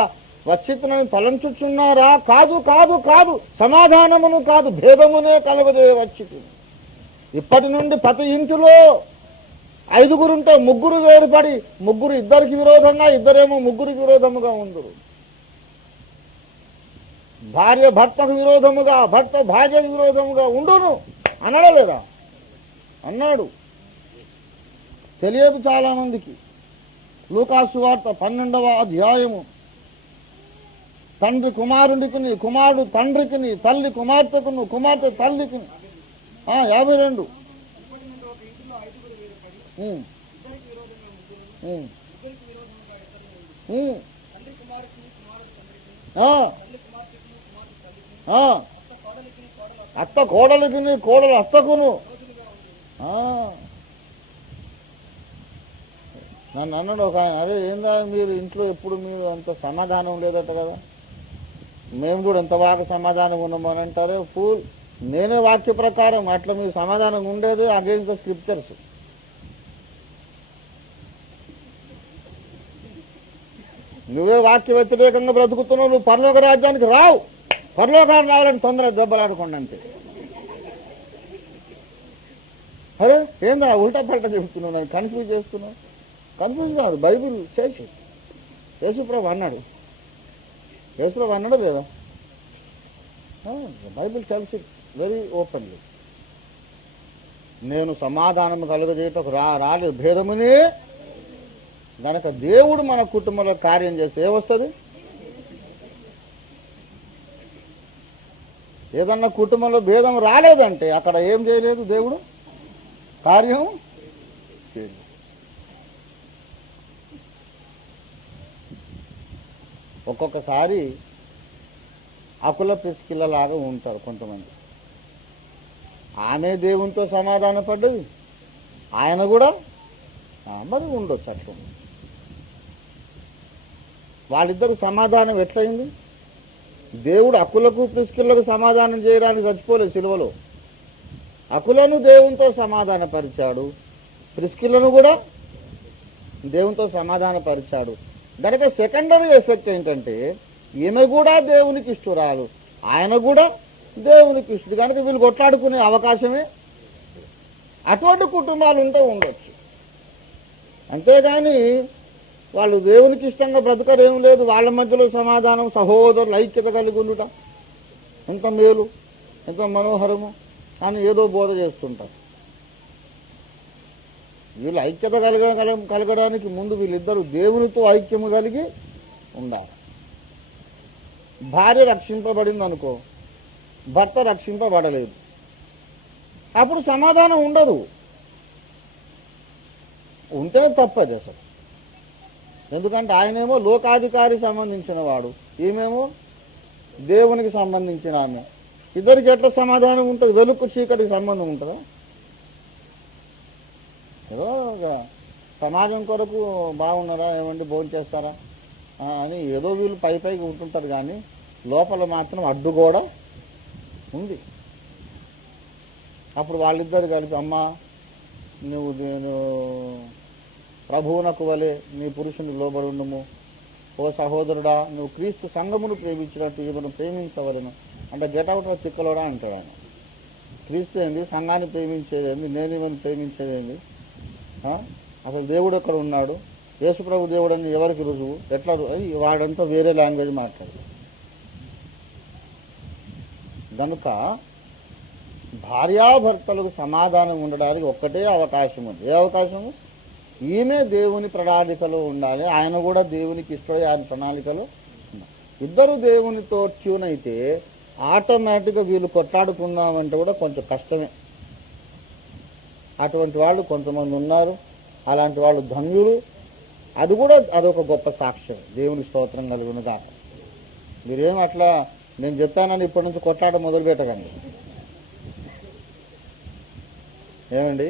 వచ్చితునని తలంచుచున్నారా? కాదు కాదు కాదు, సమాధానమును కాదు, భేదమునే కలుగజేయ వచ్చితును. ఇప్పటి నుండి ప్రతి ఇంటిలో 5గురుంటే 3 వేరుపడి, 3 ఇద్దరికి విరోధంగా, ఇద్దరేమో 3కి విరోధముగా ఉందురు. భార్య భర్తకు విరోధముగా, భర్త భార్యకు విరోధముగా ఉండును అనడా లేదా? అన్నాడు. తెలియదు చాలా మందికి. లూకాసు వార్త 12వ అధ్యాయము. తండ్రి కుమారుడికిని, కుమారుడు తండ్రికిని, తల్లి కుమార్తెకును, కుమార్తె తల్లికిని. 52. అత్త కోడలికిని, కోడలు అత్తకును. నన్ను అన్నాడు ఒక ఆయన, అరే ఏందా మీరు ఇంట్లో ఎప్పుడు మీరు అంత సమాధానం లేదట కదా, మేము కూడా ఎంత బాగా సమాధానం ఉన్నామని అంటారే ఫూల్. నేనే వాక్య ప్రకారం అట్లా మీరు సమాధానం ఉండేది అగేన్స్ట్ ద స్క్రిప్చర్స్. నువ్వే వాక్య వ్యతిరేకంగా బ్రతుకుతున్నావు, నువ్వు పరలోక రాజ్యానికి రావు. పరలోకానికి రావాలని తొందరగా దెబ్బలాడుకోండి అంతే. అరే ఏందా ఉల్టా పల్టా చెప్తున్నావు, నన్ను కన్ఫ్యూజ్ చేస్తున్నావు. కన్ఫ్యూజ్ కాదు, బైబిల్ చేసి యేసుప్రభు అన్నాడు. యేసుప్రభు అన్నాడు లేదా? Bible tells it very openly. నేను సమాధానం కలుగజేయటకు రాలేదు, భేదమునే. గనక దేవుడు మన కుటుంబంలో కార్యం చేస్తే ఏమొస్తుంది? ఏదన్నా కుటుంబంలో భేదం రాలేదంటే అక్కడ ఏం చేయలేదు, దేవుడు కార్యం చేయలేదు. ఒక్కొక్కసారి అకుల పిసికిళ్ళలాగా ఉంటారు కొంతమంది. ఆమె దేవునితో సమాధాన పడ్డది, ఆయన కూడా మరి ఉండొచ్చు అట్లా. వాళ్ళిద్దరు సమాధానం ఎట్లయింది? దేవుడు అకులకు ప్రిస్కిల్లకు సమాధానం చేయడానికి చచ్చిపోలేదు సిలువలో. అకులను దేవునితో సమాధాన పరిచాడు, ప్రిస్కిల్లను కూడా దేవునితో సమాధాన పరిచాడు. దానికి సెకండరీ ఎఫెక్ట్ ఏంటంటే ఈమె కూడా దేవునికి ఇష్టురాలు, ఆయన కూడా దేవునికి ఇష్టడు. కనుక వీళ్ళు కొట్లాడుకునే అవకాశమే. అటువంటి కుటుంబాలు ఉంటే ఉండొచ్చు, అంతేగాని వాళ్ళు దేవునికి ఇష్టంగా బ్రతకరేం లేదు. వాళ్ళ మధ్యలో సమాధానం, సహోదరులు ఐక్యత కలిగి ఉండుట ఎంత మేలు, ఎంత మనోహరము అని ఏదో బోధ చేస్తుంటారు. వీళ్ళు ఐక్యత కలగడానికి ముందు వీళ్ళిద్దరూ దేవునితో ఐక్యము కలిగి ఉండాలి. భార్య రక్షింపబడింది అనుకో, భర్త రక్షింపబడలేదు, అప్పుడు సమాధానం ఉండదు. ఉంటేనే తప్పది అసలు. ఎందుకంటే ఆయనేమో లోకాధికారి సంబంధించిన వాడు, ఈమెమో దేవునికి సంబంధించిన ఆమె. ఇద్దరికి ఎట్లా సమాధానం ఉంటుంది? వెలుక్కు చీకటికి సంబంధం ఉంటుందా? ఏదో సమాజం కొరకు బాగున్నారా, ఏమండి భోజనం చేస్తారా అని ఏదో వీళ్ళు పైకి ఉంటుంటారు, కానీ లోపల మాత్రం అడ్డు కూడా ఉంది. అప్పుడు వాళ్ళిద్దరు కలిపి, అమ్మా నువ్వు నేను ప్రభువునకు వలె నీ పురుషుని లోబడి ఉండము, ఓ సహోదరుడా నువ్వు క్రీస్తు సంఘమును ప్రేమించినట్టు ఈమెను ప్రేమించవలను అంటే గెటౌట్ చిక్కలోడా అంటాడు ఆయన. క్రీస్తు ఏంది? సంఘాన్ని ప్రేమించేదేంది? నేను ఈమెను ప్రేమించేదేంది? అసలు దేవుడు ఎక్కడ ఉన్నాడు? యేసుప్రభు దేవుడు అని ఎవరికి రుజువు? ఎట్లా? వాడంతా వేరే లాంగ్వేజ్ మాట్లాడు. కనుక భార్యాభర్తలకు సమాధానం ఉండడానికి ఒక్కటే అవకాశం ఉంది. ఏ అవకాశము? ఈమె దేవుని ప్రణాళికలో ఉండాలి, ఆయన కూడా దేవునికి ఇష్టపడి ఆయన ప్రణాళికలో ఉండాలి. ఇద్దరు దేవునితో ట్యూన్ అయితే ఆటోమేటిక్గా వీళ్ళు కొట్లాడుకుందామంటే కూడా కొంచెం కష్టమే. అటువంటి వాళ్ళు కొంతమంది ఉన్నారు. అలాంటి వాళ్ళు ధన్యులు. అది కూడా అదొక గొప్ప సాక్ష్యం. దేవుని స్తోత్రం కలుగును గాక. మీరేం అట్లా నేను చెప్పానని ఇప్పటి నుంచి కొట్లాట మొదలు పెట్టకండి. ఏమండి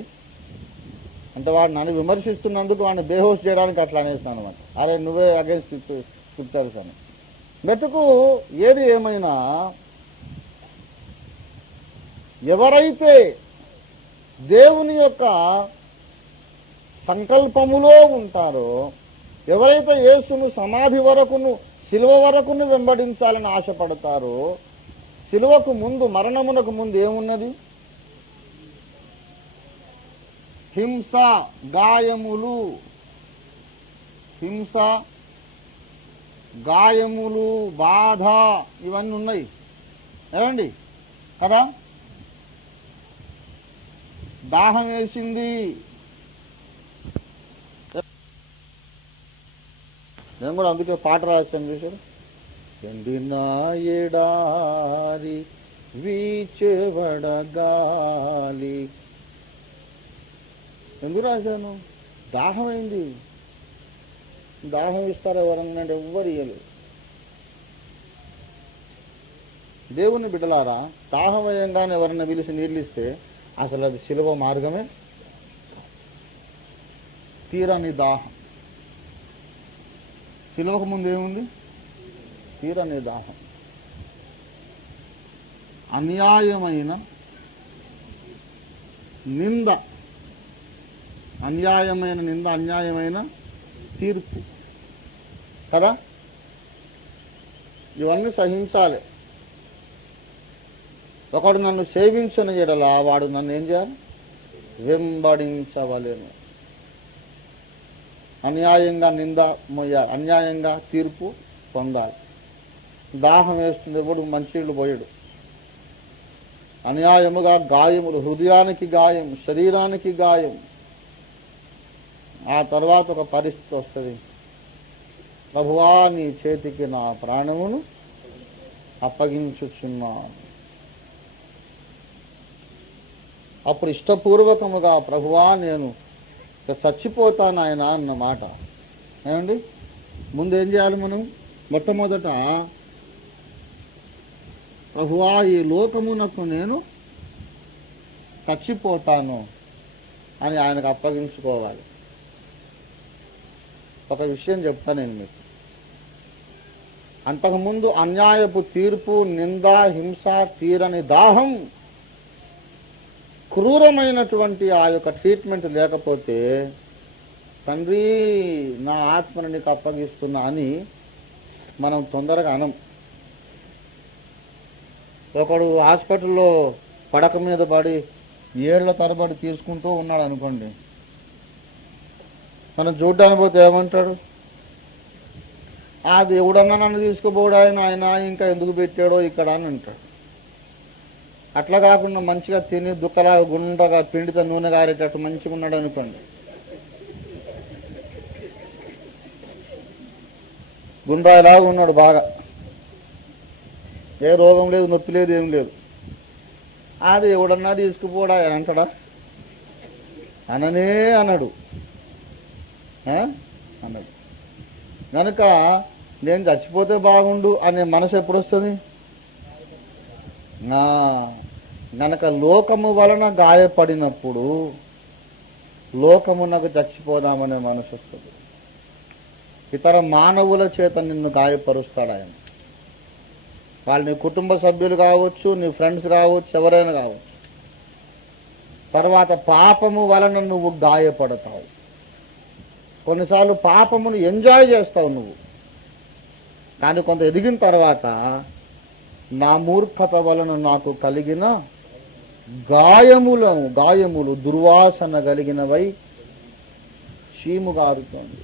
అంటే వాడు నన్ను విమర్శిస్తున్నందుకు వాడిని బేహోస్ చేయడానికి అట్లా అనేస్తాను అనమాట. అరే నువ్వే అగేన్స్ట్ స్క్రిప్చర్స్ అని. మెట్టుకు ఏది ఏమైనా ఎవరైతే దేవుని యొక్క సంకల్పములో ఉంటారో, ఎవరైతే యేసును సమాధి వరకును శిలువ వరకును వెంబడించాలని ఆశపడతారో, శిలువకు ముందు మరణమునకు ముందు ఏమున్నది? హింస, గాయములు. హింస, గాయములు, బాధ ఇవన్నీ ఉన్నాయి. ఏమండి కదా? దాహం వేసింది. నేను కూడా అందుకే పాట రాశాను చూసారు. ఎండిన ఎడారి వీచెవడగాలి. ఎందుకు రాశాను? దాహం అయింది. దాహం ఇస్తారా ఎవరన్నా? ఎవ్వరు ఇయ్యలేదు. దేవుని బిడ్డలారా, దాహం వేయంగానే ఎవరన్నా పిలిచి నీళ్ళు ఇస్తే అసలు అది శిలువ మార్గమే. తీరని దాహం. శిలువకు ముందు ఏముంది? తీరని దాహం. అన్యాయమైన నింద, అన్యాయమైన నింద, అన్యాయమైన తీర్పు కదా. ఇవన్నీ సహించాలి. ఒకడు నన్ను సేవించిన ఎడలా వాడు నన్ను ఏం చేయాలి? వెంబడించవలేను. అన్యాయంగా నింద మొయ్యాలి, అన్యాయంగా తీర్పు పొందాలి. దాహం వేస్తుంది, ఎవడు మంచినీళ్ళు పోయాడు. అన్యాయముగా గాయములు, హృదయానికి గాయం, శరీరానికి గాయం. ఆ తర్వాత ఒక పరిస్థితి వస్తుంది. ప్రభువా నీ చేతికి నా ప్రాణమును అప్పగించుచున్నాను. అప్పుడు ఇష్టపూర్వకముగా ప్రభువా నేను చచ్చిపోతాను ఆయన అన్నమాట. ఏమండి ముందేం చేయాలి మనం? మొట్టమొదట ప్రభువా ఈ లోకమునకు నేను చచ్చిపోతాను అని ఆయనకు అప్పగించుకోవాలి. ఒక విషయం చెప్తా నేను మీకు. అంతకుముందు అన్యాయపు తీర్పు, నింద, హింస, తీరని దాహం, క్రూరమైనటువంటి ఆ యొక్క ట్రీట్మెంట్ లేకపోతే తండ్రి నా ఆత్మను నీకు అప్పగిస్తున్నా అని మనం తొందరగా అనం. ఒకడు హాస్పిటల్లో పడక మీద పడి ఏళ్ల తరబడి తీసుకుంటూ ఉన్నాడు అనుకోండి, మనం చూడ్డానికి పోతే ఏమంటాడు? ఆ దేవుడన్నా నన్ను తీసుకుపోడాయని ఆయన ఇంకా ఎందుకు పెట్టాడో ఇక్కడ అని అంటాడు. అట్లా కాకుండా మంచిగా తిని దుక్కలాగా గుండగా పిండితో నూనె గారేటట్టు మంచిగా ఉన్నాడు అనుకోండి, గుండ్రాయిలాగా ఉన్నాడు బాగా, ఏ రోగం లేదు, నొప్పి లేదు, ఏం లేదు. అది ఎవడన్నా తీసుకుపోడా అంటాడా? అననే అన్నాడు అన్నాడు. కనుక నేను చచ్చిపోతే బాగుండు అనే మనసు ఎప్పుడు వస్తుంది? గనక లోకము వలన గాయపడినప్పుడు లోకమునకు చచ్చిపోదామనే మనసు వస్తుంది. ఇతర మానవుల చేత నిన్ను గాయపరుస్తాడు ఆయన. వాళ్ళు నీ కుటుంబ సభ్యులు కావచ్చు, నీ ఫ్రెండ్స్ కావచ్చు, ఎవరైనా కావచ్చు. తర్వాత పాపము వలన నువ్వు గాయపడతావు. కొన్నిసార్లు పాపమును ఎంజాయ్ చేస్తావు నువ్వు, కానీ కొంత ఎదిగిన తర్వాత నా మూర్ఖత వలన నాకు కలిగిన గాయములు దుర్వాసన కలిగినవై చీము గారుతోంది.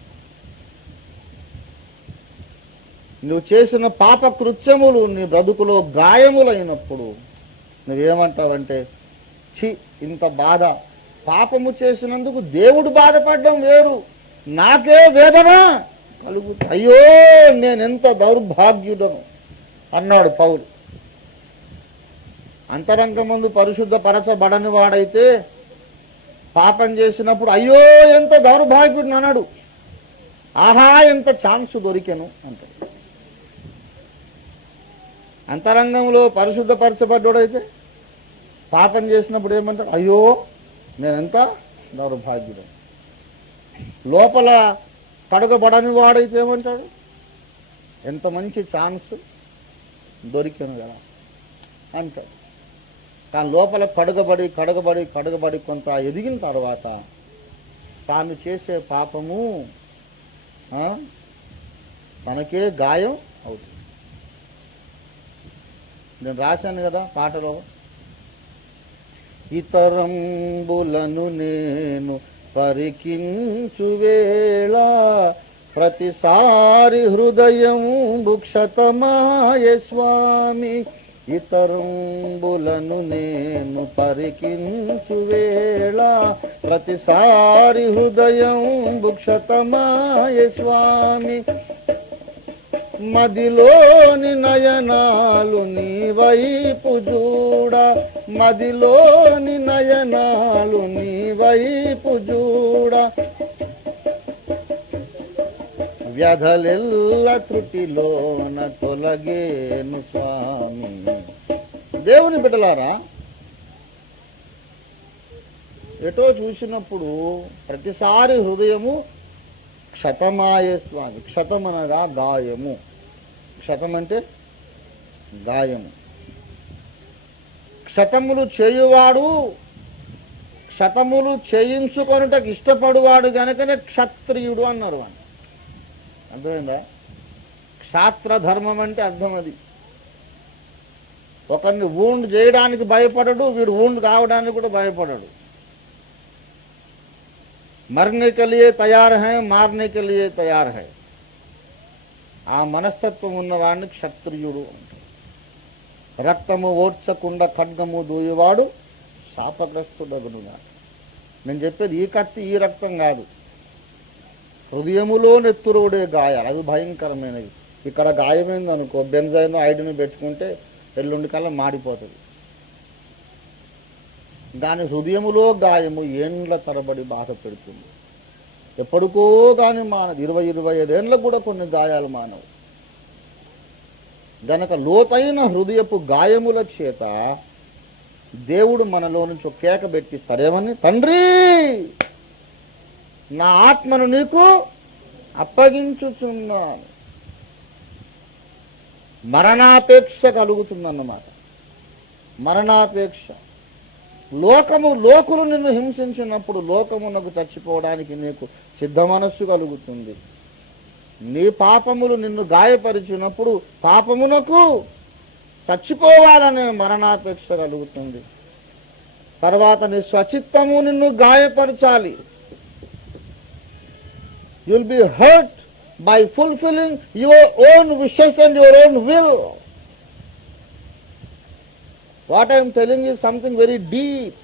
నువ్వు చేసిన పాప కృత్యములు నీ బ్రతుకులో గాయములైనప్పుడు నువ్వేమంటావంటే, ఛీ, ఇంత బాధ, పాపము చేసినందుకు దేవుడు బాధపడడం వేరు, నాకే వేదన కలుగుతుంది, అయ్యో నేనెంత దౌర్భాగ్యుడను అన్నాడు పౌలు. అంతరంగమందు పరిశుద్ధపరచబడని వాడైతే పాపం చేసినప్పుడు అయ్యో ఎంత దౌర్భాగ్యుడు అన్నాడు, ఆహా ఎంత ఛాన్స్ దొరికెను అంటాడు. అంతరంగంలో పరిశుద్ధపరచబడ్డోడైతే పాపం చేసినప్పుడు ఏమంటాడు, అయ్యో నేనెంత దౌర్భాగ్యుడు. లోపల కడగబడని వాడైతే ఏమంటాడు, ఎంత మంచి ఛాన్స్ దొరికాను కదా అంటాడు. కానీ లోపల కడగబడి కొంత ఎదిగిన తర్వాత తాను చేసే పాపము తనకే గాయం అవుతుంది. నేను రాశాను కదా పాటలో, ఇతరంబులను నేను పరికించు వేళ ప్రతిసారి హృదయం భుక్షతమాయ స్వామి. ఇతరంబులను నేను పరికించు వేళ ప్రతిసారి హృదయం భుక్షతమాయ స్వామి. మదిలోని నయనాలు నీ వైపు చూడ, మదిలోని నయనాలు నీ వైపు చూడ, వ్యధలెల్ల త్రుటిలోన తొలగేను స్వామి. దేవుని బిడ్డలారా, ఎటో చూసినప్పుడు ప్రతిసారి హృదయము క్షతమాయ స్వామి. క్షతమనగా గాయము. క్షతం అంటే గాయము. క్షతములు చేయువాడు, క్షతములు చేయించుకొనుటకు ఇష్టపడువాడు గనుకనే క్షత్రియుడు అన్నారు వాడు. అర్థమైందా? క్షాత్ర ధర్మం అంటే అర్థం అది. ఒకరిని వూండ్ చేయడానికి భయపడడు, వీడు వూండ్ కావడానికి కూడా భయపడడు. మరనే के लिए तैयार है, मारने के लिए तैयार है. ఆ మనస్తత్వం ఉన్నవాడిని క్షత్రియుడు అంటారు. రక్తము ఓడ్చకుండా ఖడ్గము దూయవాడు శాపగ్రస్తుడగునుగా. నేను చెప్పేది ఈ కత్తి ఈ రక్తం కాదు, హృదయములో నెత్తురుడే గాయాలు, అవి భయంకరమైనవి. ఇక్కడ గాయమైంది అనుకో, బెంజైన్ ఐడిని పెట్టుకుంటే ఎల్లుండి కల్లా మాడిపోతుంది. దాని హృదయములో గాయము ఏండ్ల తరబడి బాధ పెడుతుంది. ఎప్పటికో గాని మానదు. 20-25 ఏళ్ళకు కూడా కొన్ని గాయాలు మానవు. గనక లోతైన హృదయపు గాయముల చేత దేవుడు మనలో నుంచి ఒక కేక పెట్టిస్తాడు. ఏమని? తండ్రి, నా ఆత్మను నీకు అప్పగించుచున్నాను. మరణాపేక్ష కలుగుతుందన్నమాట. మరణాపేక్ష. లోకులు నిన్ను హింసించినప్పుడు లోకమునకు చచ్చిపోవడానికి నీకు సిద్ధ మనస్సు కలుగుతుంది. నీ పాపములు నిన్ను గాయపరిచినప్పుడు పాపమునకు చచ్చిపోవాలనే మరణాపేక్ష కలుగుతుంది. తర్వాత నీ స్వచిత్తము నిన్ను గాయపరచాలి. you'll be hurt by fulfilling your own wishes and your own will. What I am telling is something very deep.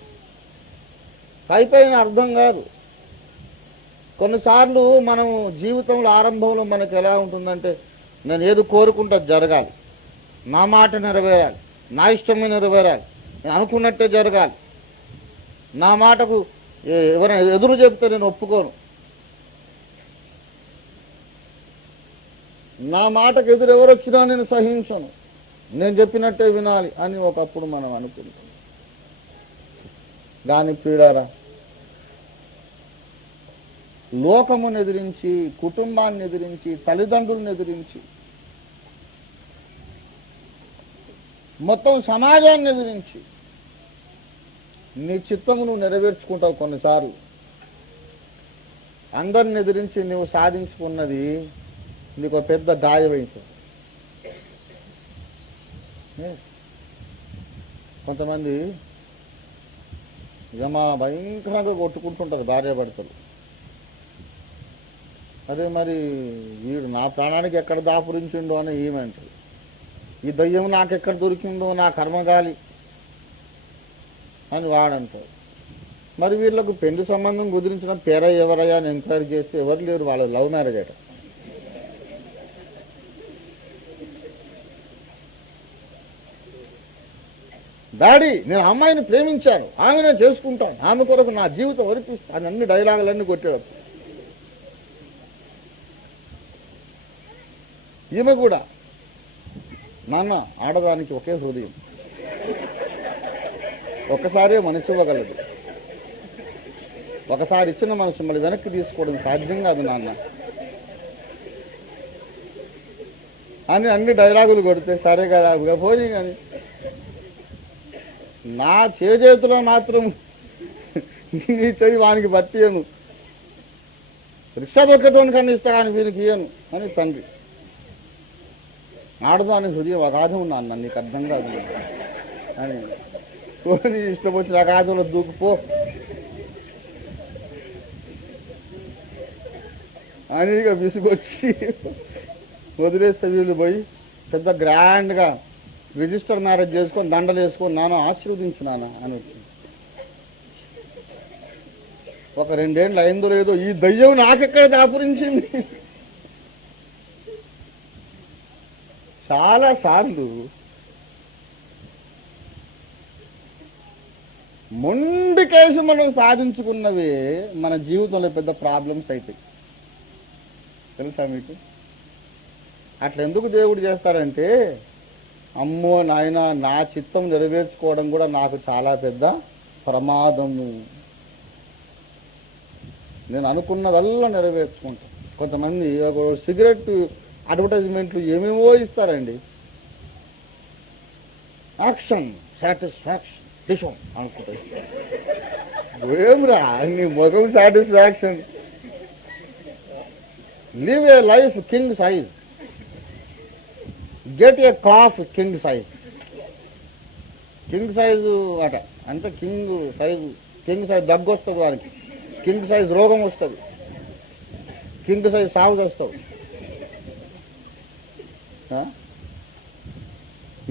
పైపైన అర్థం కాదు. కొన్నిసార్లు మనం జీవితంలో ఆరంభంలో మనకు ఎలా ఉంటుందంటే, నేను ఏది కోరుకుంటే జరగాలి, నా మాట నెరవేరాలి, నా ఇష్టమే నెరవేరాలి, నేను అనుకున్నట్టే జరగాలి, నా మాటకు ఎవరైనా ఎదురు చెప్తే నేను ఒప్పుకోను, నా మాటకు ఎదురు ఎవరు వచ్చినా నేను సహించను, నేను చెప్పినట్టే వినాలి అని ఒకప్పుడు మనం అనుకుంటాం. దాని ప్రియులారా, లోకమును ఎదిరించి, కుటుంబాన్ని ఎదిరించి, తల్లిదండ్రులను ఎదిరించి, మొత్తం సమాజాన్ని ఎదిరించి నీ చిత్తము నువ్వు నెరవేర్చుకుంటావు. కొన్నిసార్లు అందరిని ఎదిరించి నువ్వు సాధించుకున్నది నీకు ఒక పెద్ద గాయమైంది. కొంతమంది యమా భయంకరంగా కొట్టుకుంటుంటారు భార్యాభర్తలు. అదే మరి వీడు నా ప్రాణానికి ఎక్కడ దాపురించిండో అని ఏమంటారు, ఈ దయ్యం నాకెక్కడ దొరికిందో నా కర్మగాలి అని వాడంటారు. మరి వీళ్ళకు పెళ్లి సంబంధం కుదిరించిన పేర ఎవరయ్యా అని ఎంక్వైరీ చేస్తే ఎవరు లేరు, వాళ్ళ లవ్ మ్యారేజ్ అట. డాడీ నేను అమ్మాయిని ప్రేమించాను, ఆమెనే చేసుకుంటాను, ఆమె కొరకు నా జీవితం వరిపిస్తాను, అన్ని డైలాగులన్నీ కొట్టేవచ్చు. ఈమె కూడా నాన్న ఆడదానికి ఒకే హృదయం, ఒక్కసారే మనసు ఇవ్వగలదు, ఒకసారి ఇచ్చిన మనసు మళ్ళీ వెనక్కి తీసుకోవడం సాధ్యం కాదు నాన్న అని అన్ని డైలాగులు కొడితే సరే కదా పోయి. కానీ నా చేతులో మాత్రం నీ చెయ్యి వానికి బట్టియను, రిక్షా దొక్కటోని కన్నా ఇస్తా కానీ వీరికి ఇయ్యను అని తండ్రి. ఆడదాని హృదయం అగాధం నాన్న, నీకు అర్థం కాదు అని నీ ఇష్టం వచ్చిన అగాధంలో దూకుపో అని ఇక విసుగొచ్చి వదిలేస్తే వీళ్ళు పోయి పెద్ద గ్రాండ్గా రిజిస్టర్ మ్యారేజ్ చేసుకొని దండలు వేసుకొని నాన్న ఆశీర్వదించున్నానా అని వచ్చింది. ఒక 2 ఏళ్ళు అయిందో లేదో ఈ దయ్యం నాకెక్కడ దాపురించింది. చాలా సార్లు మొండి కేసు మనం సాధించుకున్నవే మన జీవితంలో పెద్ద ప్రాబ్లమ్స్ అవుతాయి. తెలుసా మీకు? అట్లా ఎందుకు దేవుడు చేస్తాడంటే, అమ్మో నాయన నా చిత్తం నెరవేర్చుకోవడం కూడా నాకు చాలా పెద్ద ప్రమాదము, నేను అనుకున్నదల్లా నెరవేర్చుకుంటాను. కొంతమంది ఒక సిగరెట్ అడ్వర్టైజ్మెంట్లు ఏమేమో ఇస్తారండి, యాక్షన్ సాటిస్ఫాక్షన్ డిషం అనుకుంటారు. ఏమ్రా నీ ముఖం satisfaction, live a life king size, get a cough king size. King size అట అంటే కింగ్ సైజ్ దగ్గు వస్తుంది వారికి, కింగ్ సైజ్ రోగం వస్తుంది, కింగ్ సైజ్ సాగు చేస్తావు.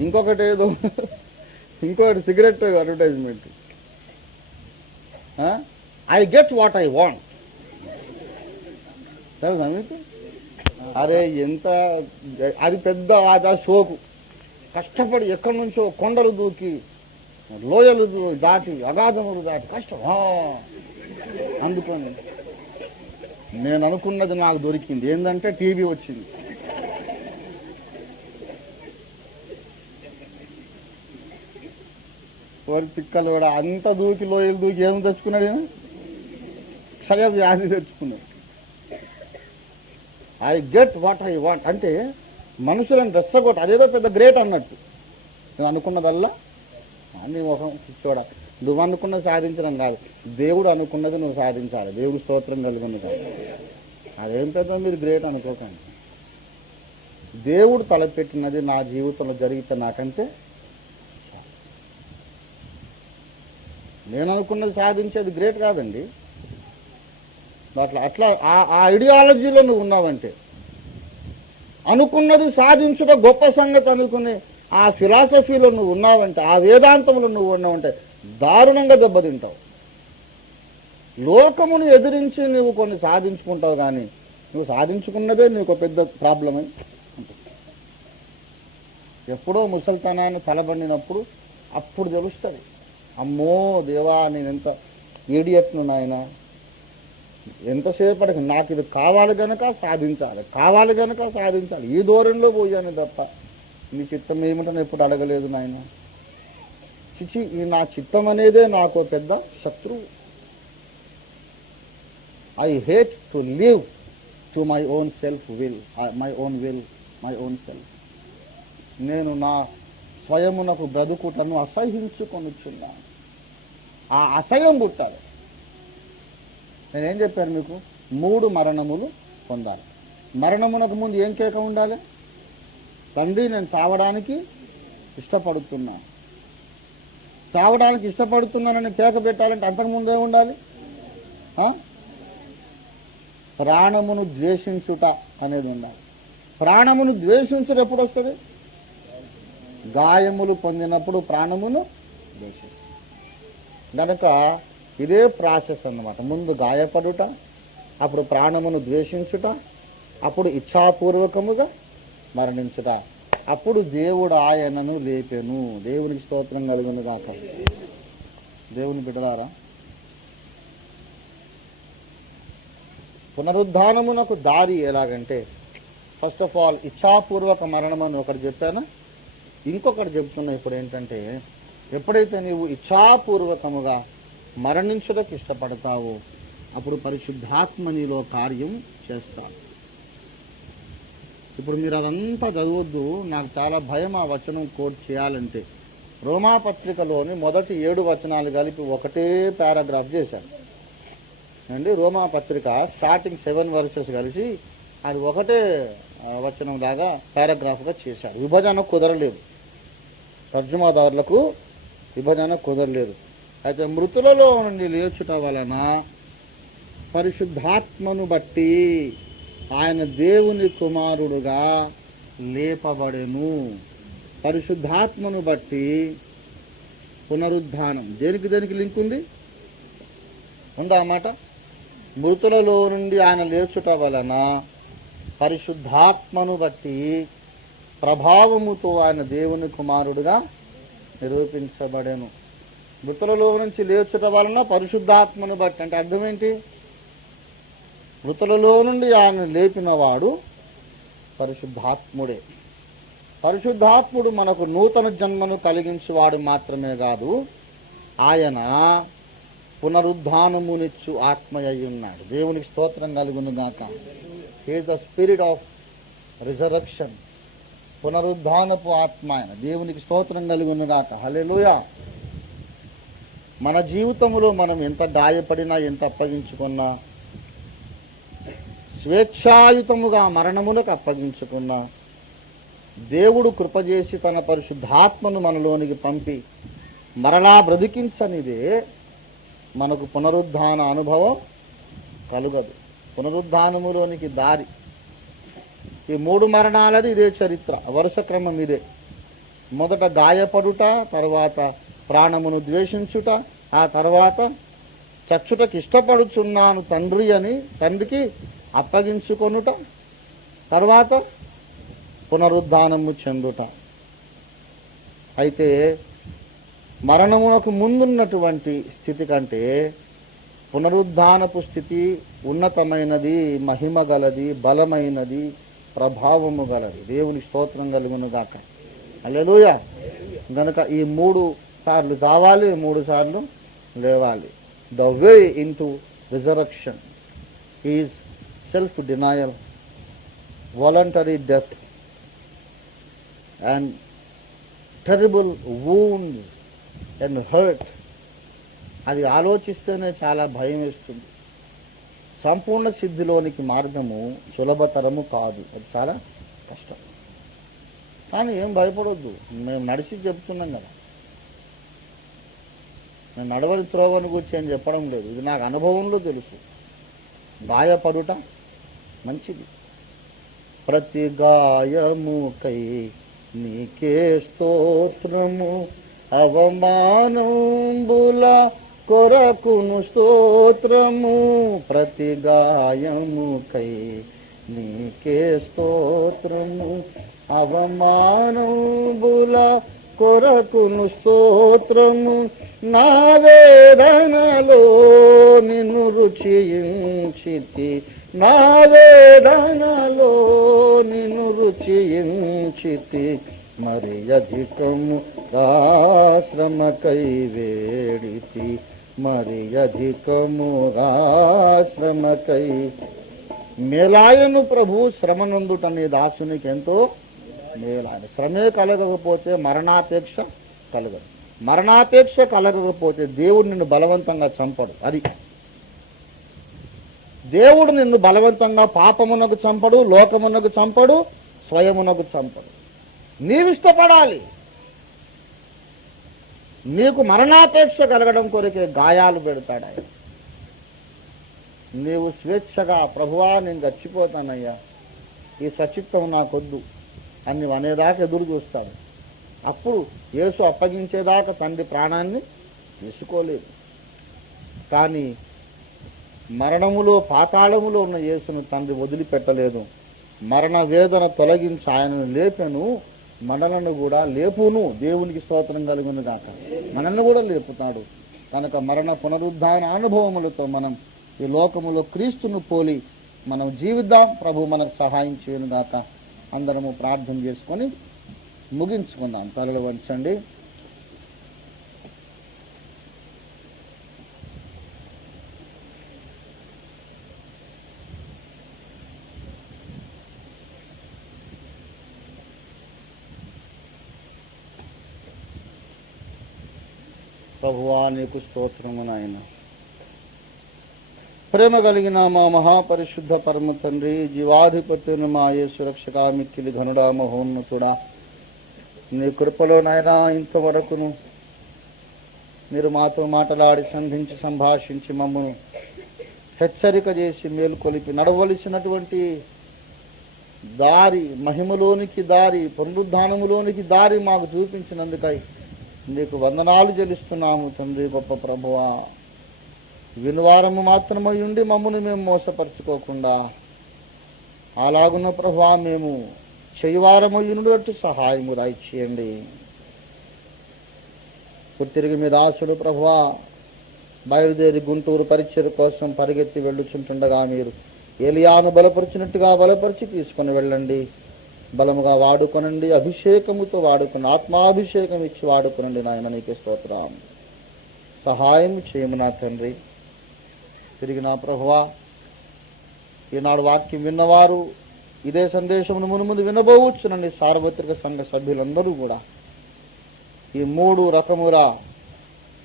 ఇంకొకటి ఏదో ఇంకొకటి cigarette advertisement, I get what I want. తెలుసా మీకు? అరే ఎంత అది పెద్ద ఆ షోకు కష్టపడి ఎక్కడి నుంచో కొండలు దూకి లోయలు దాటి అగాధములు దాటి కష్టం అందుకని నేను అనుకున్నది నాకు దొరికింది. ఏంటంటే టీవీ వచ్చింది. వారి తిక్కలు కూడా అంత దూకి లోయలు దూకి ఏమి తెచ్చుకున్నాడు, క్షయ వ్యాధి తెచ్చుకున్నాడు. I get what I want అంటే మనుషులను రెచ్చగొట్ట, అదేదో పెద్ద గ్రేట్ అన్నట్టు. నేను అనుకున్నదల్లా నీ ముఖం చూడ, నువ్వు అనుకున్నది సాధించడం కాదు, దేవుడు అనుకున్నది నువ్వు సాధించాలి. దేవుడు స్తోత్రం కలిగింది కాదు, అదేం పెద్ద మీరు గ్రేట్ అనుకోకండి. దేవుడు తలపెట్టినది నా జీవితంలో జరిగితే నాకంటే నేను అనుకున్నది సాధించేది గ్రేట్ కాదండి. అట్లా ఆ ఐడియాలజీలో నువ్వు ఉన్నావంటే, అనుకున్నది సాధించుట గొప్ప సంగతి అనుకునే ఆ ఫిలాసఫీలో నువ్వు ఉన్నావంటే, ఆ వేదాంతంలో నువ్వు ఉన్నావంటే దారుణంగా దెబ్బతింటావు. లోకమును ఎదిరించి నువ్వు కొన్ని సాధించుకుంటావు, కానీ నువ్వు సాధించుకున్నదే నీకు పెద్ద ప్రాబ్లం అని ఉంటుంది. ఎప్పుడో ముసలితనాన్ని తలబండినప్పుడు అప్పుడు తెలుస్తుంది, అమ్మో దేవా నేనెంత ఈడియట్ను నాయన, ఎంతసేపటికి నాకు ఇది కావాలి గనక సాధించాలి, కావాలి గనక సాధించాలి, ఈ దూరంలో పోయాను తప్ప నీ చిత్తం ఏమిటని ఎప్పుడు అడగలేదు నాయన. చిచి, ఈ నా చిత్తం అనేదే నాకు పెద్ద శత్రువు. I hate to live to my own self will, my own will, my own self. నేను నా స్వయమునకు బ్రతుకుటను అసహించుకొనుచున్నాను. ఆ అసహ్యం పుట్టాలి. నేనేం చెప్పాను మీకు? 3 మరణములు పొందాలి. మరణమునకు ముందు ఏం కేక ఉండాలి? తండ్రి, నేను చావడానికి ఇష్టపడుతున్నాను. చావడానికి ఇష్టపడుతున్నానని కేక పెట్టాలంటే అంతకుముందే ఉండాలి. ప్రాణమును ద్వేషించుట అనేది ఉండాలి. ప్రాణమును ద్వేషించుట ఎప్పుడు వస్తుంది? గాయములు పొందినప్పుడు ప్రాణమును ద్వేషిస్తుంది. కనుక ఇదే ప్రాసెస్ అన్నమాట. ముందు గాయపడుట, అప్పుడు ప్రాణమును ద్వేషించుట, అప్పుడు ఇచ్ఛాపూర్వకముగా మరణించుట, అప్పుడు దేవుడు ఆయనను లేపెను. దేవునికి స్తోత్రం కలుగును గాక. దేవుని బిడ్డలారా, పునరుద్ధానమునకు దారి ఎలాగంటే, ఫస్ట్ ఆఫ్ ఆల్ ఇచ్ఛాపూర్వక మరణం అని ఒకటి చెప్పాను. ఇంకొకటి చెప్తున్నా ఇప్పుడు ఏంటంటే, ఎప్పుడైతే నీవు ఇచ్ఛాపూర్వకముగా మరణించుటకు ఇష్టపడతావో అప్పుడు పరిశుద్ధాత్మ నీలో కార్యం చేస్తావు. ఇప్పుడు మీరు అదంతా చదవద్దు, నాకు చాలా భయం ఆ వచనం కోట్ చేయాలంటే. రోమాపత్రికలోని మొదటి 7 వచనాలు కలిపి ఒకటే పారాగ్రాఫ్ చేశాను అండి. రోమాపత్రిక స్టార్టింగ్ 7 వర్సెస్ కలిసి అది ఒకటే వచనం లాగా పారాగ్రాఫ్గా చేశారు. విభజన కుదరలేదు, తర్జుమాదారులకు విభజన కుదరలేదు. అయితే మృతులలో నుండి లేచుట వలన పరిశుద్ధాత్మను బట్టి ఆయన దేవుని కుమారుడుగా లేపబడెను. పరిశుద్ధాత్మను బట్టి పునరుద్ధానం. దేనికి లింక్ ఉంది? ఉందా అన్నమాట? మృతులలో నుండి ఆయన లేచుట వలన పరిశుద్ధాత్మను బట్టి ప్రభావముతో ఆయన దేవుని కుమారుడుగా నిరూపించబడెను. మృతులలో నుంచి లేచుట వలన పరిశుద్ధాత్మను బట్టి అంటే అర్థం ఏంటి? మృతులలో నుండి ఆయన లేపినవాడు పరిశుద్ధాత్ముడే. పరిశుద్ధాత్ముడు మనకు నూతన జన్మను కలిగించేవాడు మాత్రమే కాదు, ఆయన పునరుద్ధానమునిచ్చు ఆత్మయ్యి ఉన్నాడు. దేవునికి స్తోత్రం కలుగును గాక. He is the spirit of resurrection. పునరుద్ధానపు ఆత్మ ఆయన. దేవునికి స్తోత్రం కలుగును గాక. హల్లెలూయా. మన జీవితంలో మనం ఎంత గాయపడినా, ఎంత అప్పగించుకున్నా, స్వేచ్ఛాయుతముగా మరణములకు అప్పగించుకున్నా, దేవుడు కృపచేసి తన పరిశుద్ధాత్మను మనలోనికి పంపి మరలా బ్రతికించనిదే మనకు పునరుద్ధాన అనుభవం కలుగదు. పునరుద్ధానములోనికి దారి ఈ 3 మరణాలది ఇదే చరిత్ర, వరుస క్రమం ఇదే. మొదట గాయపడుట, తర్వాత ప్రాణమును ద్వేషించుట, ఆ తర్వాత చచ్చుటకి ఇష్టపడుచున్నాను తండ్రి అని తండ్రికి అప్పగించుకొనుట, తర్వాత పునరుద్ధానము చెందుట. అయితే మరణమునకు ముందున్నటువంటి స్థితి కంటే పునరుద్ధానపు స్థితి ఉన్నతమైనది, మహిమ గలది, బలమైనది, ప్రభావము గలది. దేవుని స్తోత్రం కలుగును గాక. హల్లెలూయా. గనుక ఈ 3 సార్లు చావాలి, 3 సార్లు లేవాలి. The way into resurrection is self denial, voluntary death and terrible wounds and hurt. అది ఆలోచిస్తేనే చాలా భయం వేస్తుంది. సంపూర్ణ సిద్ధిలోనికి మార్గము సులభతరము కాదు, అది చాలా కష్టం. కానీ ఏం భయపడొద్దు, మేము నడిచి చెప్తున్నాం కదా. నేను నడవని త్రోవని గురించి ఏం చెప్పడం లేదు, ఇది నాకు అనుభవంలో తెలుసు. గాయపడుట మంచిది. ప్రతి గాయముకై నీకే స్తోత్రము, అవమానంబుల కొరకును స్తోత్రము. ప్రతి గాయముకై నీకే స్తోత్రము, అవమానంబుల కొరకును స్తోత్రము. నా వేదనలో నిన్ను రుచించితి, నా వేదనలో నిన్ను రుచించితి, మరి అధికముగా శ్రమకై వేడితి, మరి అధికముగా శ్రమకై. మేలాయను ప్రభు శ్రమనందుటనే దాసునికి ఎంతో మేలాయన. శ్రమే కలగకపోతే మరణాపేక్ష కలగదు. మరణాపేక్ష కలగకపోతే దేవుడు నిన్ను బలవంతంగా చంపడు. అది దేవుడు నిన్ను బలవంతంగా పాపమునకు చంపడు, లోకమునకు చంపడు, స్వయమునకు చంపడు. నీవిష్టపడాలి. నీకు మరణాపేక్ష కలగడం కొరకే గాయాలు పెడతాడు ఆయన. నీవు స్వేచ్ఛగా ప్రభువా నేను చచ్చిపోతానయ్యా, ఈ సచిత్వం నాకొద్దు అని నువ్వు అనేదాకా ఎదురు చూస్తాడు. అప్పుడు యేసు అప్పగించేదాకా తండ్రి ప్రాణాన్ని తీసుకోలేదు. కానీ మరణములో పాతాళములో ఉన్న యేసును తండ్రి వదిలిపెట్టలేదు. మరణ వేదన తొలగించి ఆయనను లేపెను, మనలను కూడా లేపును. దేవునికి స్తోత్రం కలుగును గాక. మనల్ని కూడా లేపుతాడు. కనుక మరణ పునరుద్ధాన అనుభవములతో మనం ఈ లోకములో క్రీస్తును పోలి మనం జీవిద్దాం. ప్రభు మనకు సహాయం చేయను గాక. అందరము ప్రార్థన చేసుకొని ముగించుకుందాం. తలలు వంచండి. ప్రభువా నీకు స్తోత్రము నాయన. ప్రేమ కలిగిన మా మహాపరిశుద్ధ పరమ తండ్రి, జీవాధిపత్యుని మా యేసు రక్షకా మిక్కిలి ఘనుడా మహోన్నతుడా, నీ కృపలో నాయనా ఇంతవరకును మీరు మాతో మాట్లాడి సంధించి సంభాషించి మమ్మను హెచ్చరిక చేసి మేలుకొలిపి నడవలసినటువంటి దారి, మహిమలోనికి దారి, పునరుద్ధానములోనికి దారి మాకు చూపించినందుకై నీకు వందనాలు చెల్లిస్తున్నాము తండ్రి. గొప్ప ప్రభువా, వినువారము మాత్రమై ఉండి మమ్మల్ని మేము మోసపరుచుకోకుండా అలాగున్న ప్రభువా మేము చేయువారమయ్యున్నట్టు సహాయము దయచేయండి. తిరిగి మీ దాసుడు ప్రభువా బయలుదేరి గుంటూరు పరిచర్య కోసం పరిగెత్తి వెళ్ళుచుంటుండగా మీరు ఏలియాను బలపరిచినట్టుగా బలపరిచి తీసుకుని వెళ్ళండి. బలముగా వాడుకొనండి, అభిషేకముతో వాడుకుని, ఆత్మాభిషేకం ఇచ్చి వాడుకునండి నాయన. నీకే స్తోత్రం. సహాయం చేయము నా తండ్రి. తిరిగి నా ప్రభువా, ఈనాడు వాక్యం విన్నవారు ఇదే సందేశమును మునుముందు వినబోవచ్చునండి. సార్వత్రిక సంఘ సభ్యులందరూ కూడా ఈ 3 రకముల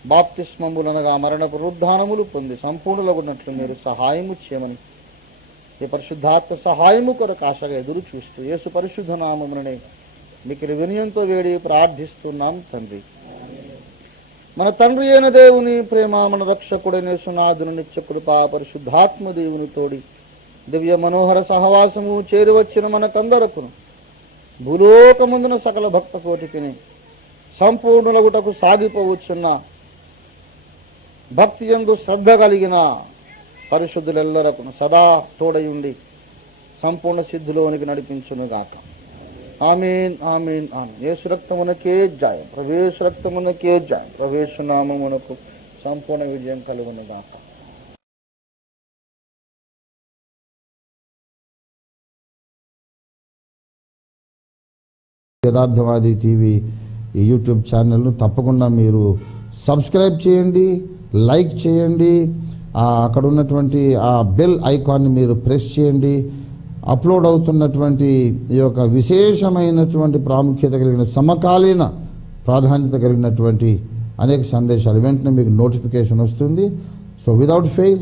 బాప్తిస్మములనగా మరణ పునరుద్ధానములు పొంది సంపూర్ణులగున్నట్లు మీరు సహాయము చేయమని ఈ పరిశుద్ధాత్మ సహాయము కొరకు ఆశగా ఎదురు చూస్తూ యేసు పరిశుద్ధ నామముననే మిక్కిలి వినయంతో వేడి ప్రార్థిస్తున్నాం తండ్రి. మన తండ్రి అయిన దేవుని ప్రేమ, మన రక్షకుడైన యేసునాథుని నిత్య కృపా పరిశుద్ధాత్మ దేవుని తోడి దివ్య మనోహర సహవాసము చేరువచ్చిన మనకందరకును భూలోకముందున సకల భక్త కోటికిని సంపూర్ణులగుటకు సాగిపోవచ్చున్న భక్తి యందు శ్రద్ధ కలిగిన పరిశుద్ధులెల్లరకును సదా తోడయుండి సంపూర్ణ సిద్ధిలోనికి నడిపించునుగాక. ఆమేన్, ఆమేన్, ఆమేన్. యేసు రక్తమునకే జయం, ప్రవేశ రక్తమునకే జయం, ప్రవేశ నామమునకు సంపూర్ణ విజయం కలుగునుగాక. యథార్థవాది టీవీ ఈ యూట్యూబ్ ఛానల్ను తప్పకుండా మీరు సబ్స్క్రైబ్ చేయండి, లైక్ చేయండి. అక్కడ ఉన్నటువంటి ఆ బెల్ ఐకాన్ని మీరు ప్రెస్ చేయండి. అప్లోడ్ అవుతున్నటువంటి ఈ యొక్క విశేషమైనటువంటి ప్రాముఖ్యత కలిగిన సమకాలీన ప్రాధాన్యత కలిగినటువంటి అనేక సందేశాలు వెంటనే మీకు నోటిఫికేషన్ వస్తుంది. So without fail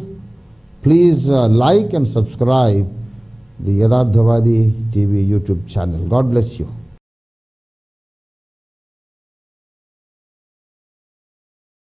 please like and subscribe the Yatharthavadi TV YouTube channel. God bless you.